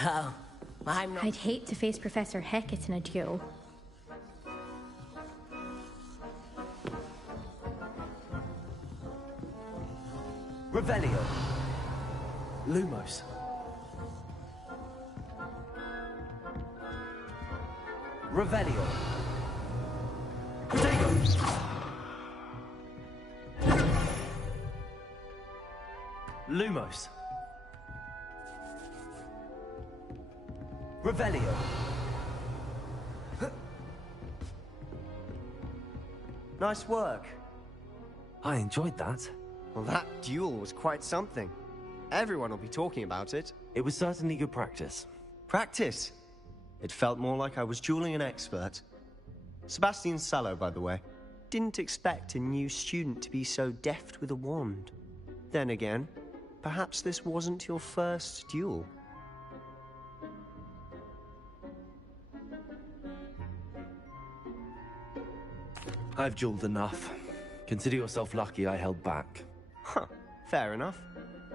Oh, I'm not... I'd hate to face Professor Hecat in a duel. Revelio. Lumos. Revelio. Protego. Lumos. Revelio. Nice work. I enjoyed that. Well, that duel was quite something. Everyone will be talking about it. It was certainly good practice. Practice? It felt more like I was dueling an expert. Sebastian Sallow, by the way. Didn't expect a new student to be so deft with a wand. Then again, perhaps this wasn't your first duel. I've dueled enough. Consider yourself lucky I held back. Huh, fair enough.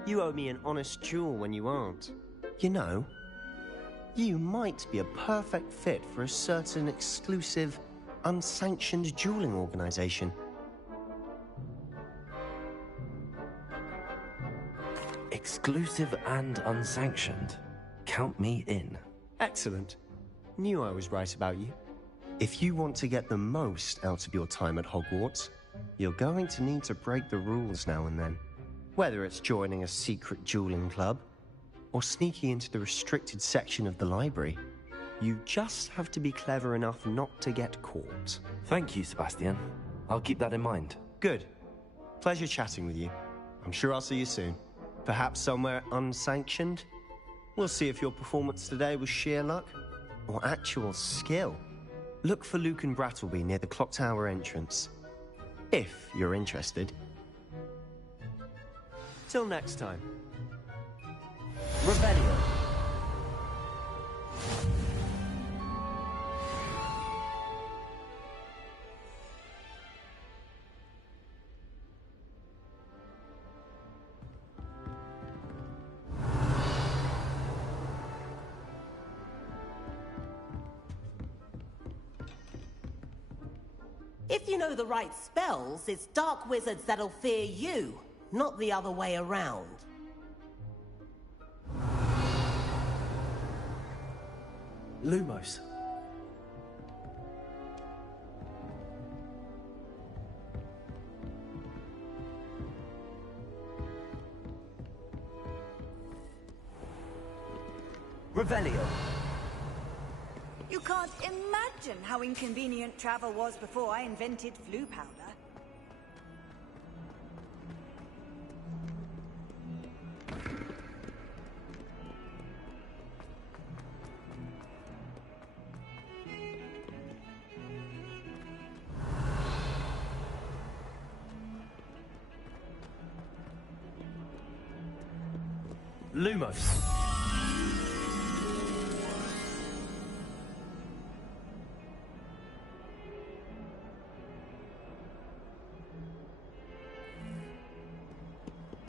You owe me an honest duel when you aren't. You know, you might be a perfect fit for a certain exclusive, unsanctioned dueling organization. Exclusive and unsanctioned. Count me in. Excellent. Knew I was right about you. If you want to get the most out of your time at Hogwarts, you're going to need to break the rules now and then. Whether it's joining a secret dueling club, or sneaking into the restricted section of the library, you just have to be clever enough not to get caught. Thank you, Sebastian. I'll keep that in mind. Good. Pleasure chatting with you. I'm sure I'll see you soon. Perhaps somewhere unsanctioned? We'll see if your performance today was sheer luck, or actual skill. Look for Luke and Brattleby near the clock tower entrance. If you're interested. Till next time. Revelio. If you know the right spells, it's dark wizards that'll fear you, not the other way around. Lumos. Revelio. You can't imagine how inconvenient travel was before I invented flu powder. Lumos.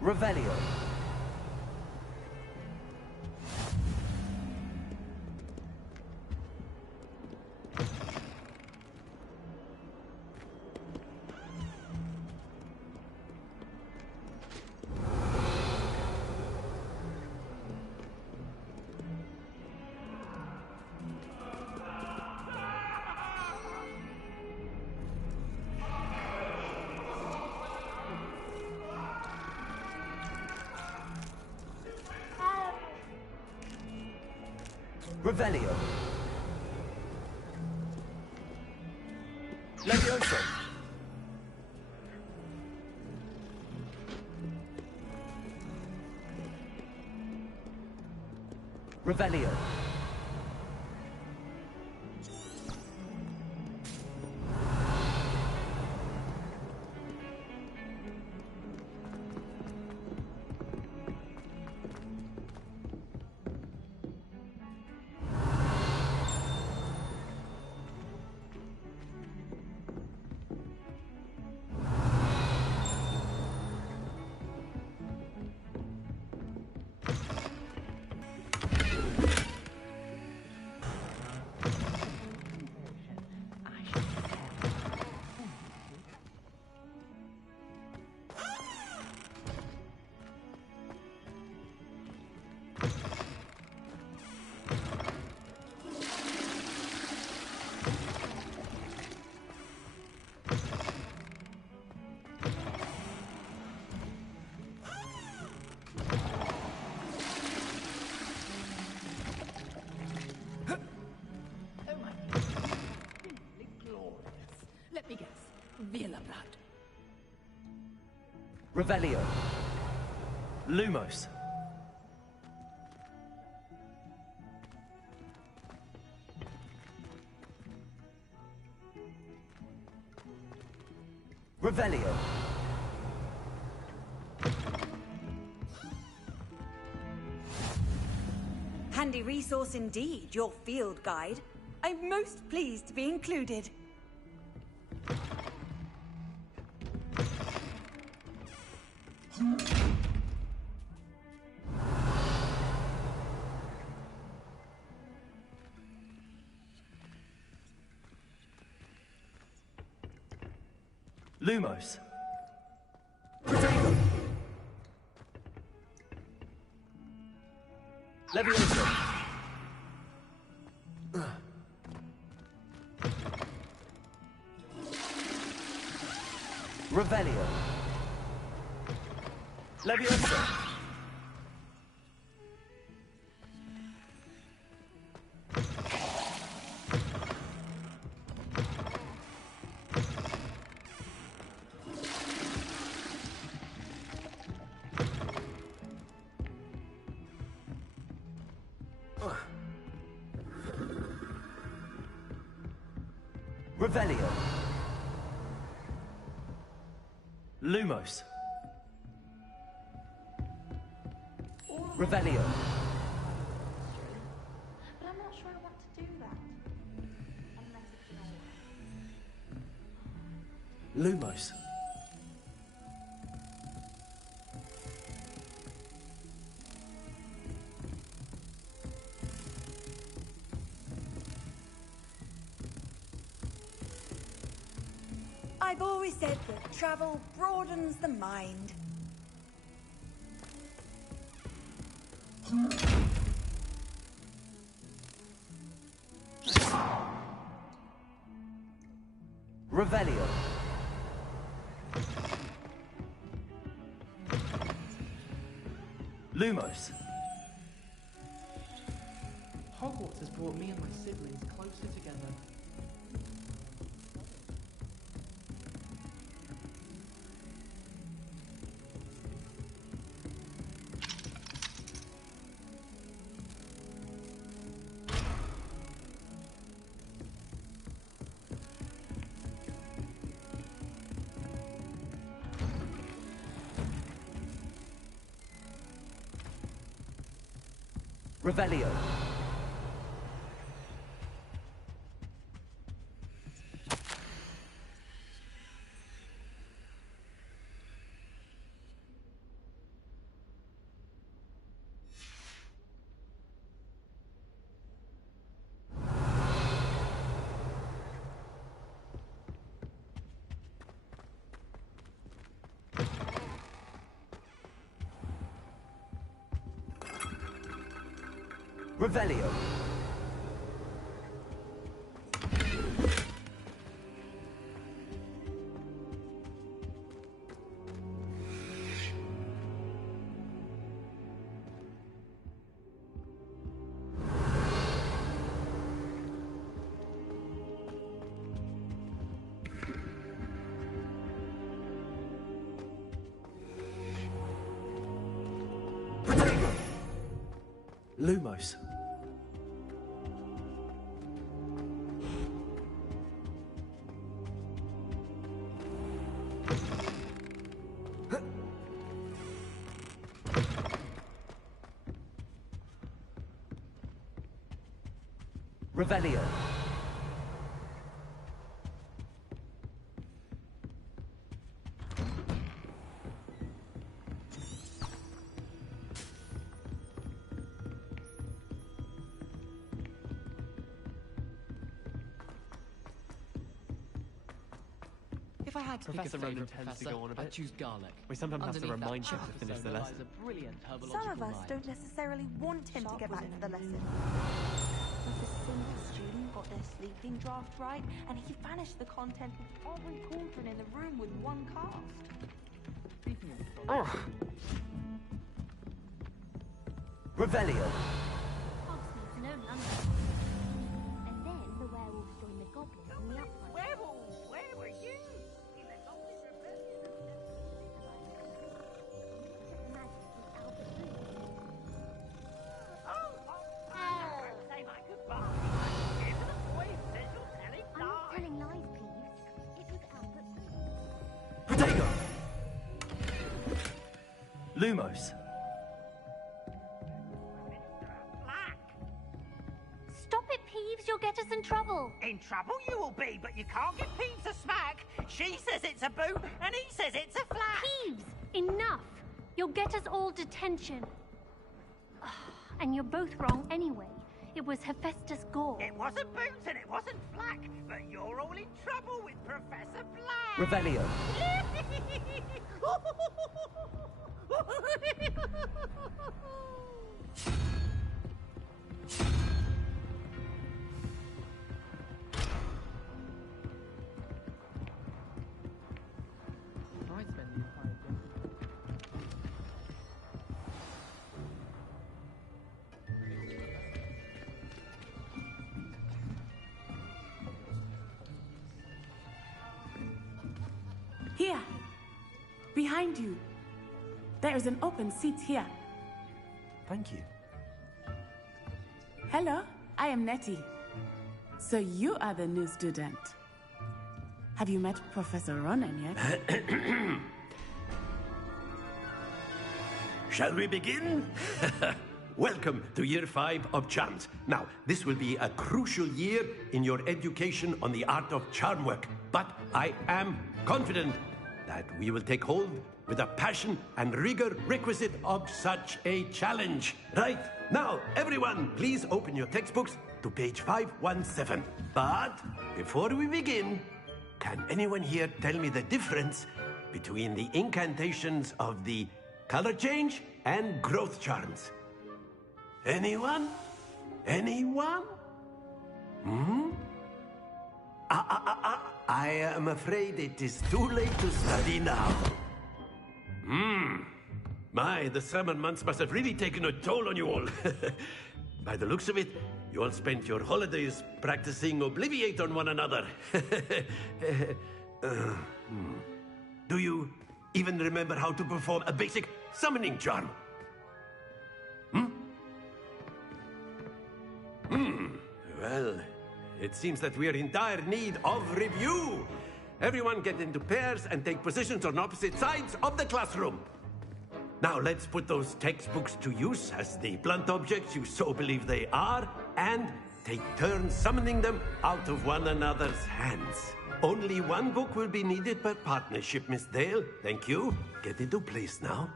Revelio. Revelio. Levioso. Revelio. Revelio. Lumos. Revelio. Handy resource indeed, your field guide. I'm most pleased to be included. Lumos. Levioso. Revelio. Levioso. Revelio. Lumos. Revelio. But I'm not sure I want to do that. Unless it's Lumos. I've always said that travel broadens the mind. Revelio. Lumos. Hogwarts has brought me and my siblings closer together. Revelio. Revelio. Lumos. Revelio. If I had to Professor pick a Ronan favourite tends to professor, go on a I'd bit. choose garlic. We sometimes have to Underneath that remind him to chaff finish the persona lesson. lies a brilliant herbological Some of us mind. don't necessarily want him to get back to the lesson. If a single student got their sleeping draft right, and he vanished the content of every cauldron in the room with one cast. Revelio. Hogsmeade's no London. And then the werewolves joined the goblins on the upside. Werewolves, where were you? In the Goblin Rebellion. Lumos. Stop it, Peeves. You'll get us in trouble. In trouble you will be, but you can't get Peeves a smack. She says it's a boot, and he says it's a flat. Peeves, enough. You'll get us all detention. And you're both wrong anyway. It was Hephaestus Gore. It wasn't Boots and it wasn't Flack, but you're all in trouble with Professor Black. Revelio. Here, behind you. There is an open seat here. Thank you. Hello, I am Nettie. So you are the new student. Have you met Professor Ronan yet? Shall we begin? Welcome to Year 5 of Charms. Now, this will be a crucial year in your education on the art of charm work, but I am confident that we will take hold with the passion and rigor requisite of such a challenge. Right, now, everyone, please open your textbooks to page 517. But before we begin, can anyone here tell me the difference between the incantations of the color change and growth charms? Anyone? Anyone? I am afraid it is too late to study now. My, the summer months must have really taken a toll on you all. By the looks of it, you all spent your holidays practicing Obliviate on one another. Do you even remember how to perform a basic summoning charm? Well, it seems that we are in dire need of review. Everyone get into pairs and take positions on opposite sides of the classroom. Now let's put those textbooks to use as the blunt objects you so believe they are, and take turns summoning them out of one another's hands. Only one book will be needed per partnership, Miss Dale. Thank you. Get into place now.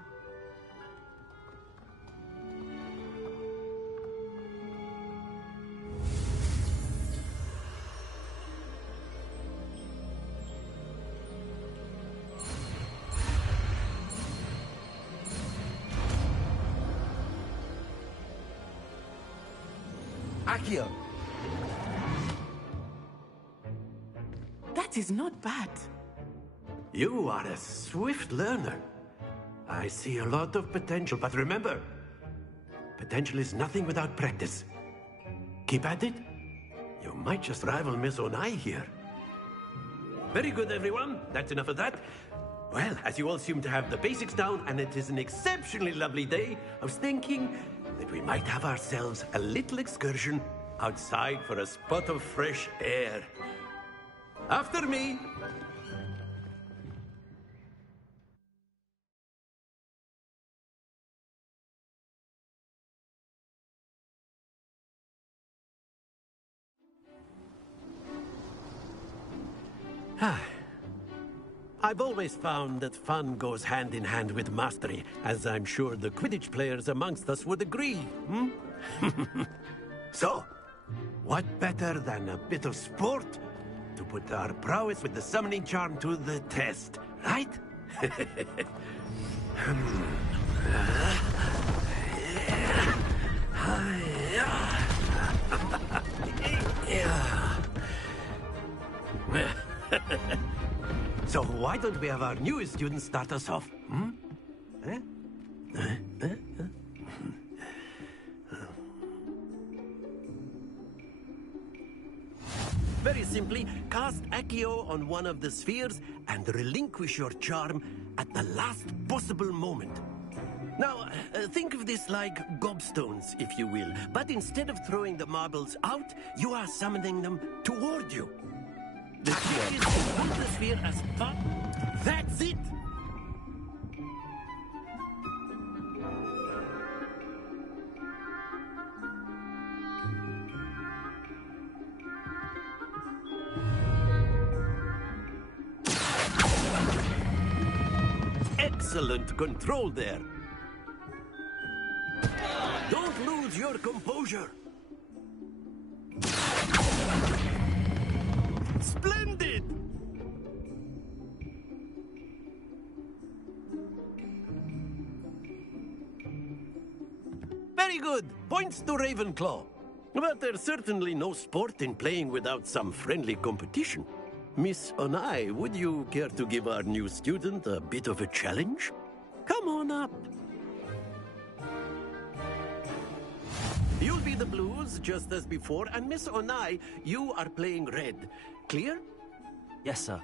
Accio. That is not bad. You are a swift learner. I see a lot of potential, but remember, potential is nothing without practice. Keep at it. You might just rival Miss Onai here. Very good, everyone. That's enough of that. Well, as you all seem to have the basics down, and it is an exceptionally lovely day, I was thinking that we might have ourselves a little excursion outside for a spot of fresh air. After me. I've always found that fun goes hand in hand with mastery, as I'm sure the Quidditch players amongst us would agree, So, what better than a bit of sport to put our prowess with the summoning charm to the test, right? So why don't we have our newest student start us off? Very simply, cast Accio on one of the spheres and relinquish your charm at the last possible moment. Now, think of this like gobstones, if you will, but instead of throwing the marbles out, you are summoning them toward you. The trick is to pull the sphere as far... That's it! Excellent control there. Don't lose your composure. Splendid! Very good. Points to Ravenclaw. But there's certainly no sport in playing without some friendly competition. Miss Onai, would you care to give our new student a bit of a challenge? Come on up. You'll be the blues, just as before, and Miss Onai, you are playing red. Clear? Yes, sir.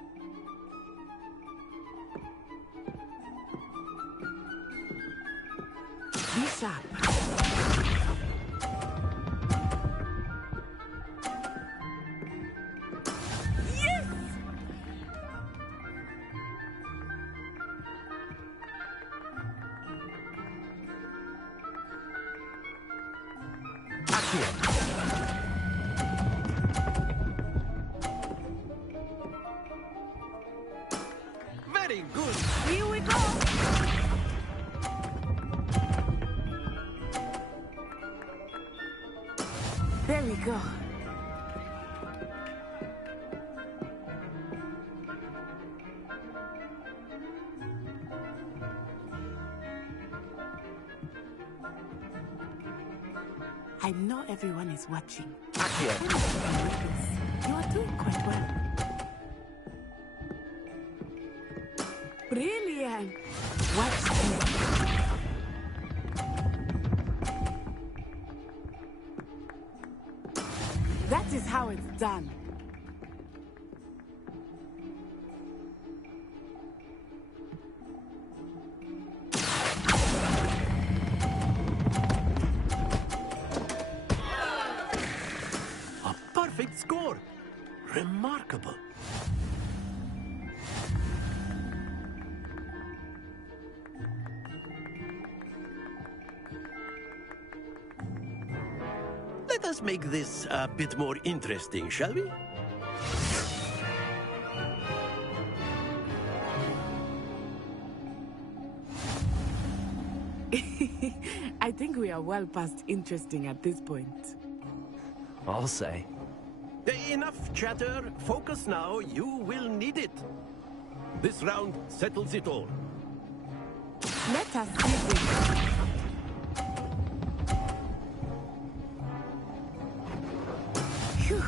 Be sharp. Yes! Very good. Here we go! There we go. I know everyone is watching. You are doing quite well. Brilliant. Watch this. That is how it's done. A perfect score. Remarkable. Let us make this a bit more interesting, shall we? I think we are well past interesting at this point. I'll say. Enough chatter. Focus now. You will need it. This round settles it all. Let us see this. Phew.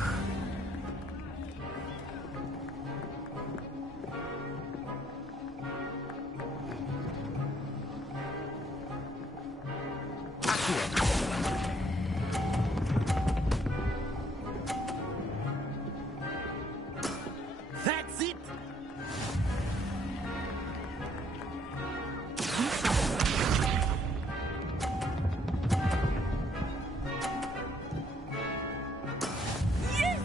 That's it. Yes!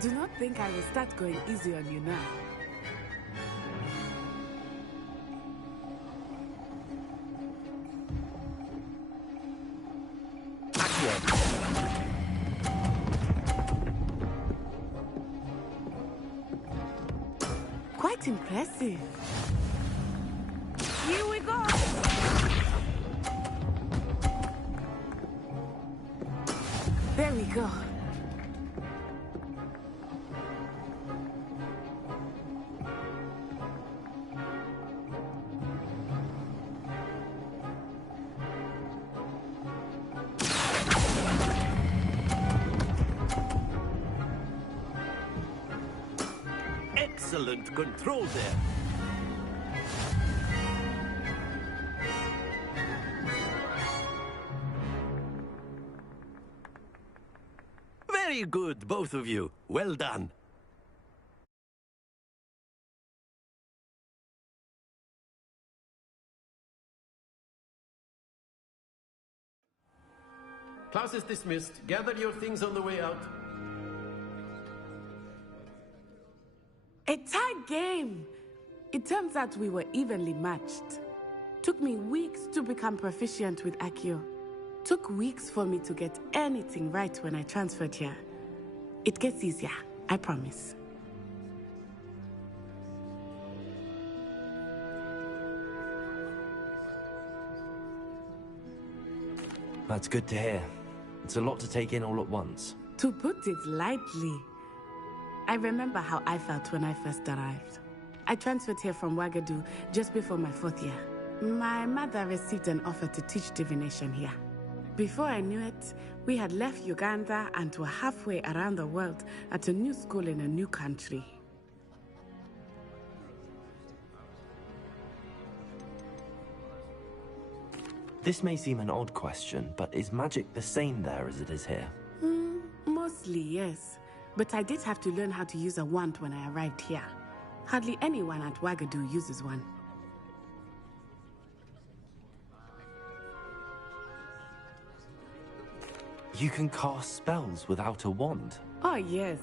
Do not think I will start going easy on you now. Quite impressive. Here we go! There we go. Excellent control there. Very good, both of you. Well done. Class is dismissed. Gather your things on the way out. A tight game. It turns out we were evenly matched. Took me weeks to become proficient with Accio. Took weeks for me to get anything right when I transferred here. It gets easier, I promise. That's good to hear. It's a lot to take in all at once. To put it lightly, I remember how I felt when I first arrived. I transferred here from Wagadu just before my 4th year. My mother received an offer to teach divination here. Before I knew it, we had left Uganda and were halfway around the world at a new school in a new country. This may seem an odd question, but is magic the same there as it is here? Mostly, yes. But I did have to learn how to use a wand when I arrived here. Hardly anyone at Wagadu uses one. You can cast spells without a wand? Oh, yes.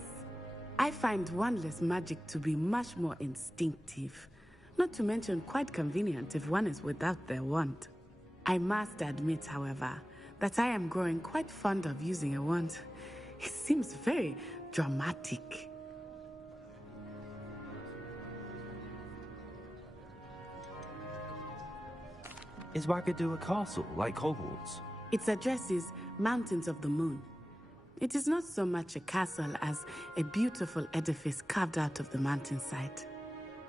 I find wandless magic to be much more instinctive. Not to mention quite convenient if one is without their wand. I must admit, however, that I am growing quite fond of using a wand. It seems very dramatic. Is Wagadu a castle, like Hogwarts? Its address is Mountains of the Moon. It is not so much a castle as a beautiful edifice carved out of the mountainside.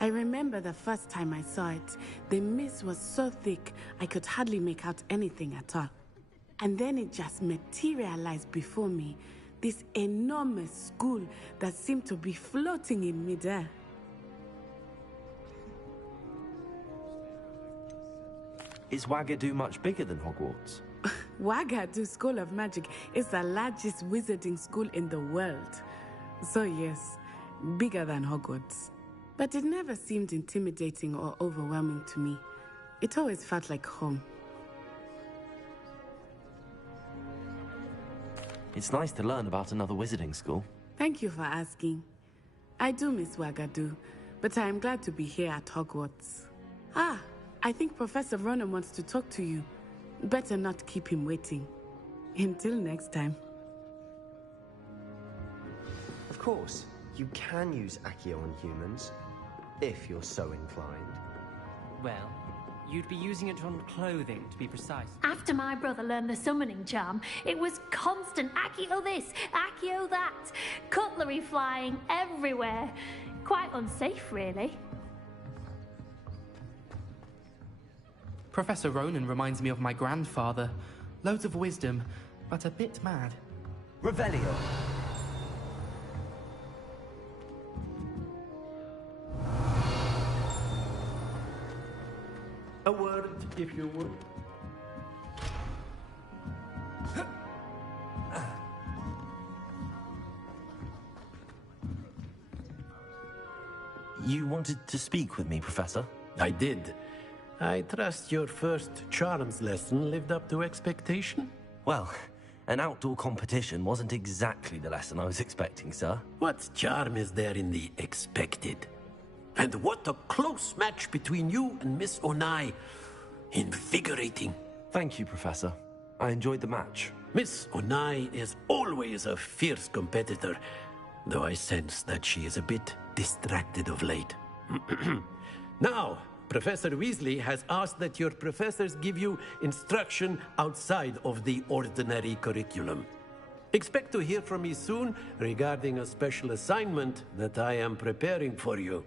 I remember the first time I saw it, the mist was so thick I could hardly make out anything at all. And then it just materialized before me, this enormous school that seemed to be floating in midair. Is Wagadu much bigger than Hogwarts? Wagadu School of Magic is the largest wizarding school in the world. So yes, bigger than Hogwarts. But it never seemed intimidating or overwhelming to me. It always felt like home. It's nice to learn about another wizarding school. Thank you for asking. I do miss Wagadu, but I am glad to be here at Hogwarts. Ah, I think Professor Ronan wants to talk to you. Better not keep him waiting. Until next time. Of course, you can use Accio on humans, if you're so inclined. Well, you'd be using it on clothing, to be precise. After my brother learned the summoning charm, it was constant Accio this, Accio that, cutlery flying everywhere. Quite unsafe, really. Professor Ronan reminds me of my grandfather. Loads of wisdom, but a bit mad. Revelio. A word, if you would. You wanted to speak with me, Professor? I did. I trust your first charms lesson lived up to expectation? Well, an outdoor competition wasn't exactly the lesson I was expecting, sir. What charm is there in the expected? And what a close match between you and Miss Onai. Invigorating. Thank you, Professor. I enjoyed the match. Miss Onai is always a fierce competitor, though I sense that she is a bit distracted of late. Now, Professor Weasley has asked that your professors give you instruction outside of the ordinary curriculum. Expect to hear from me soon regarding a special assignment that I am preparing for you.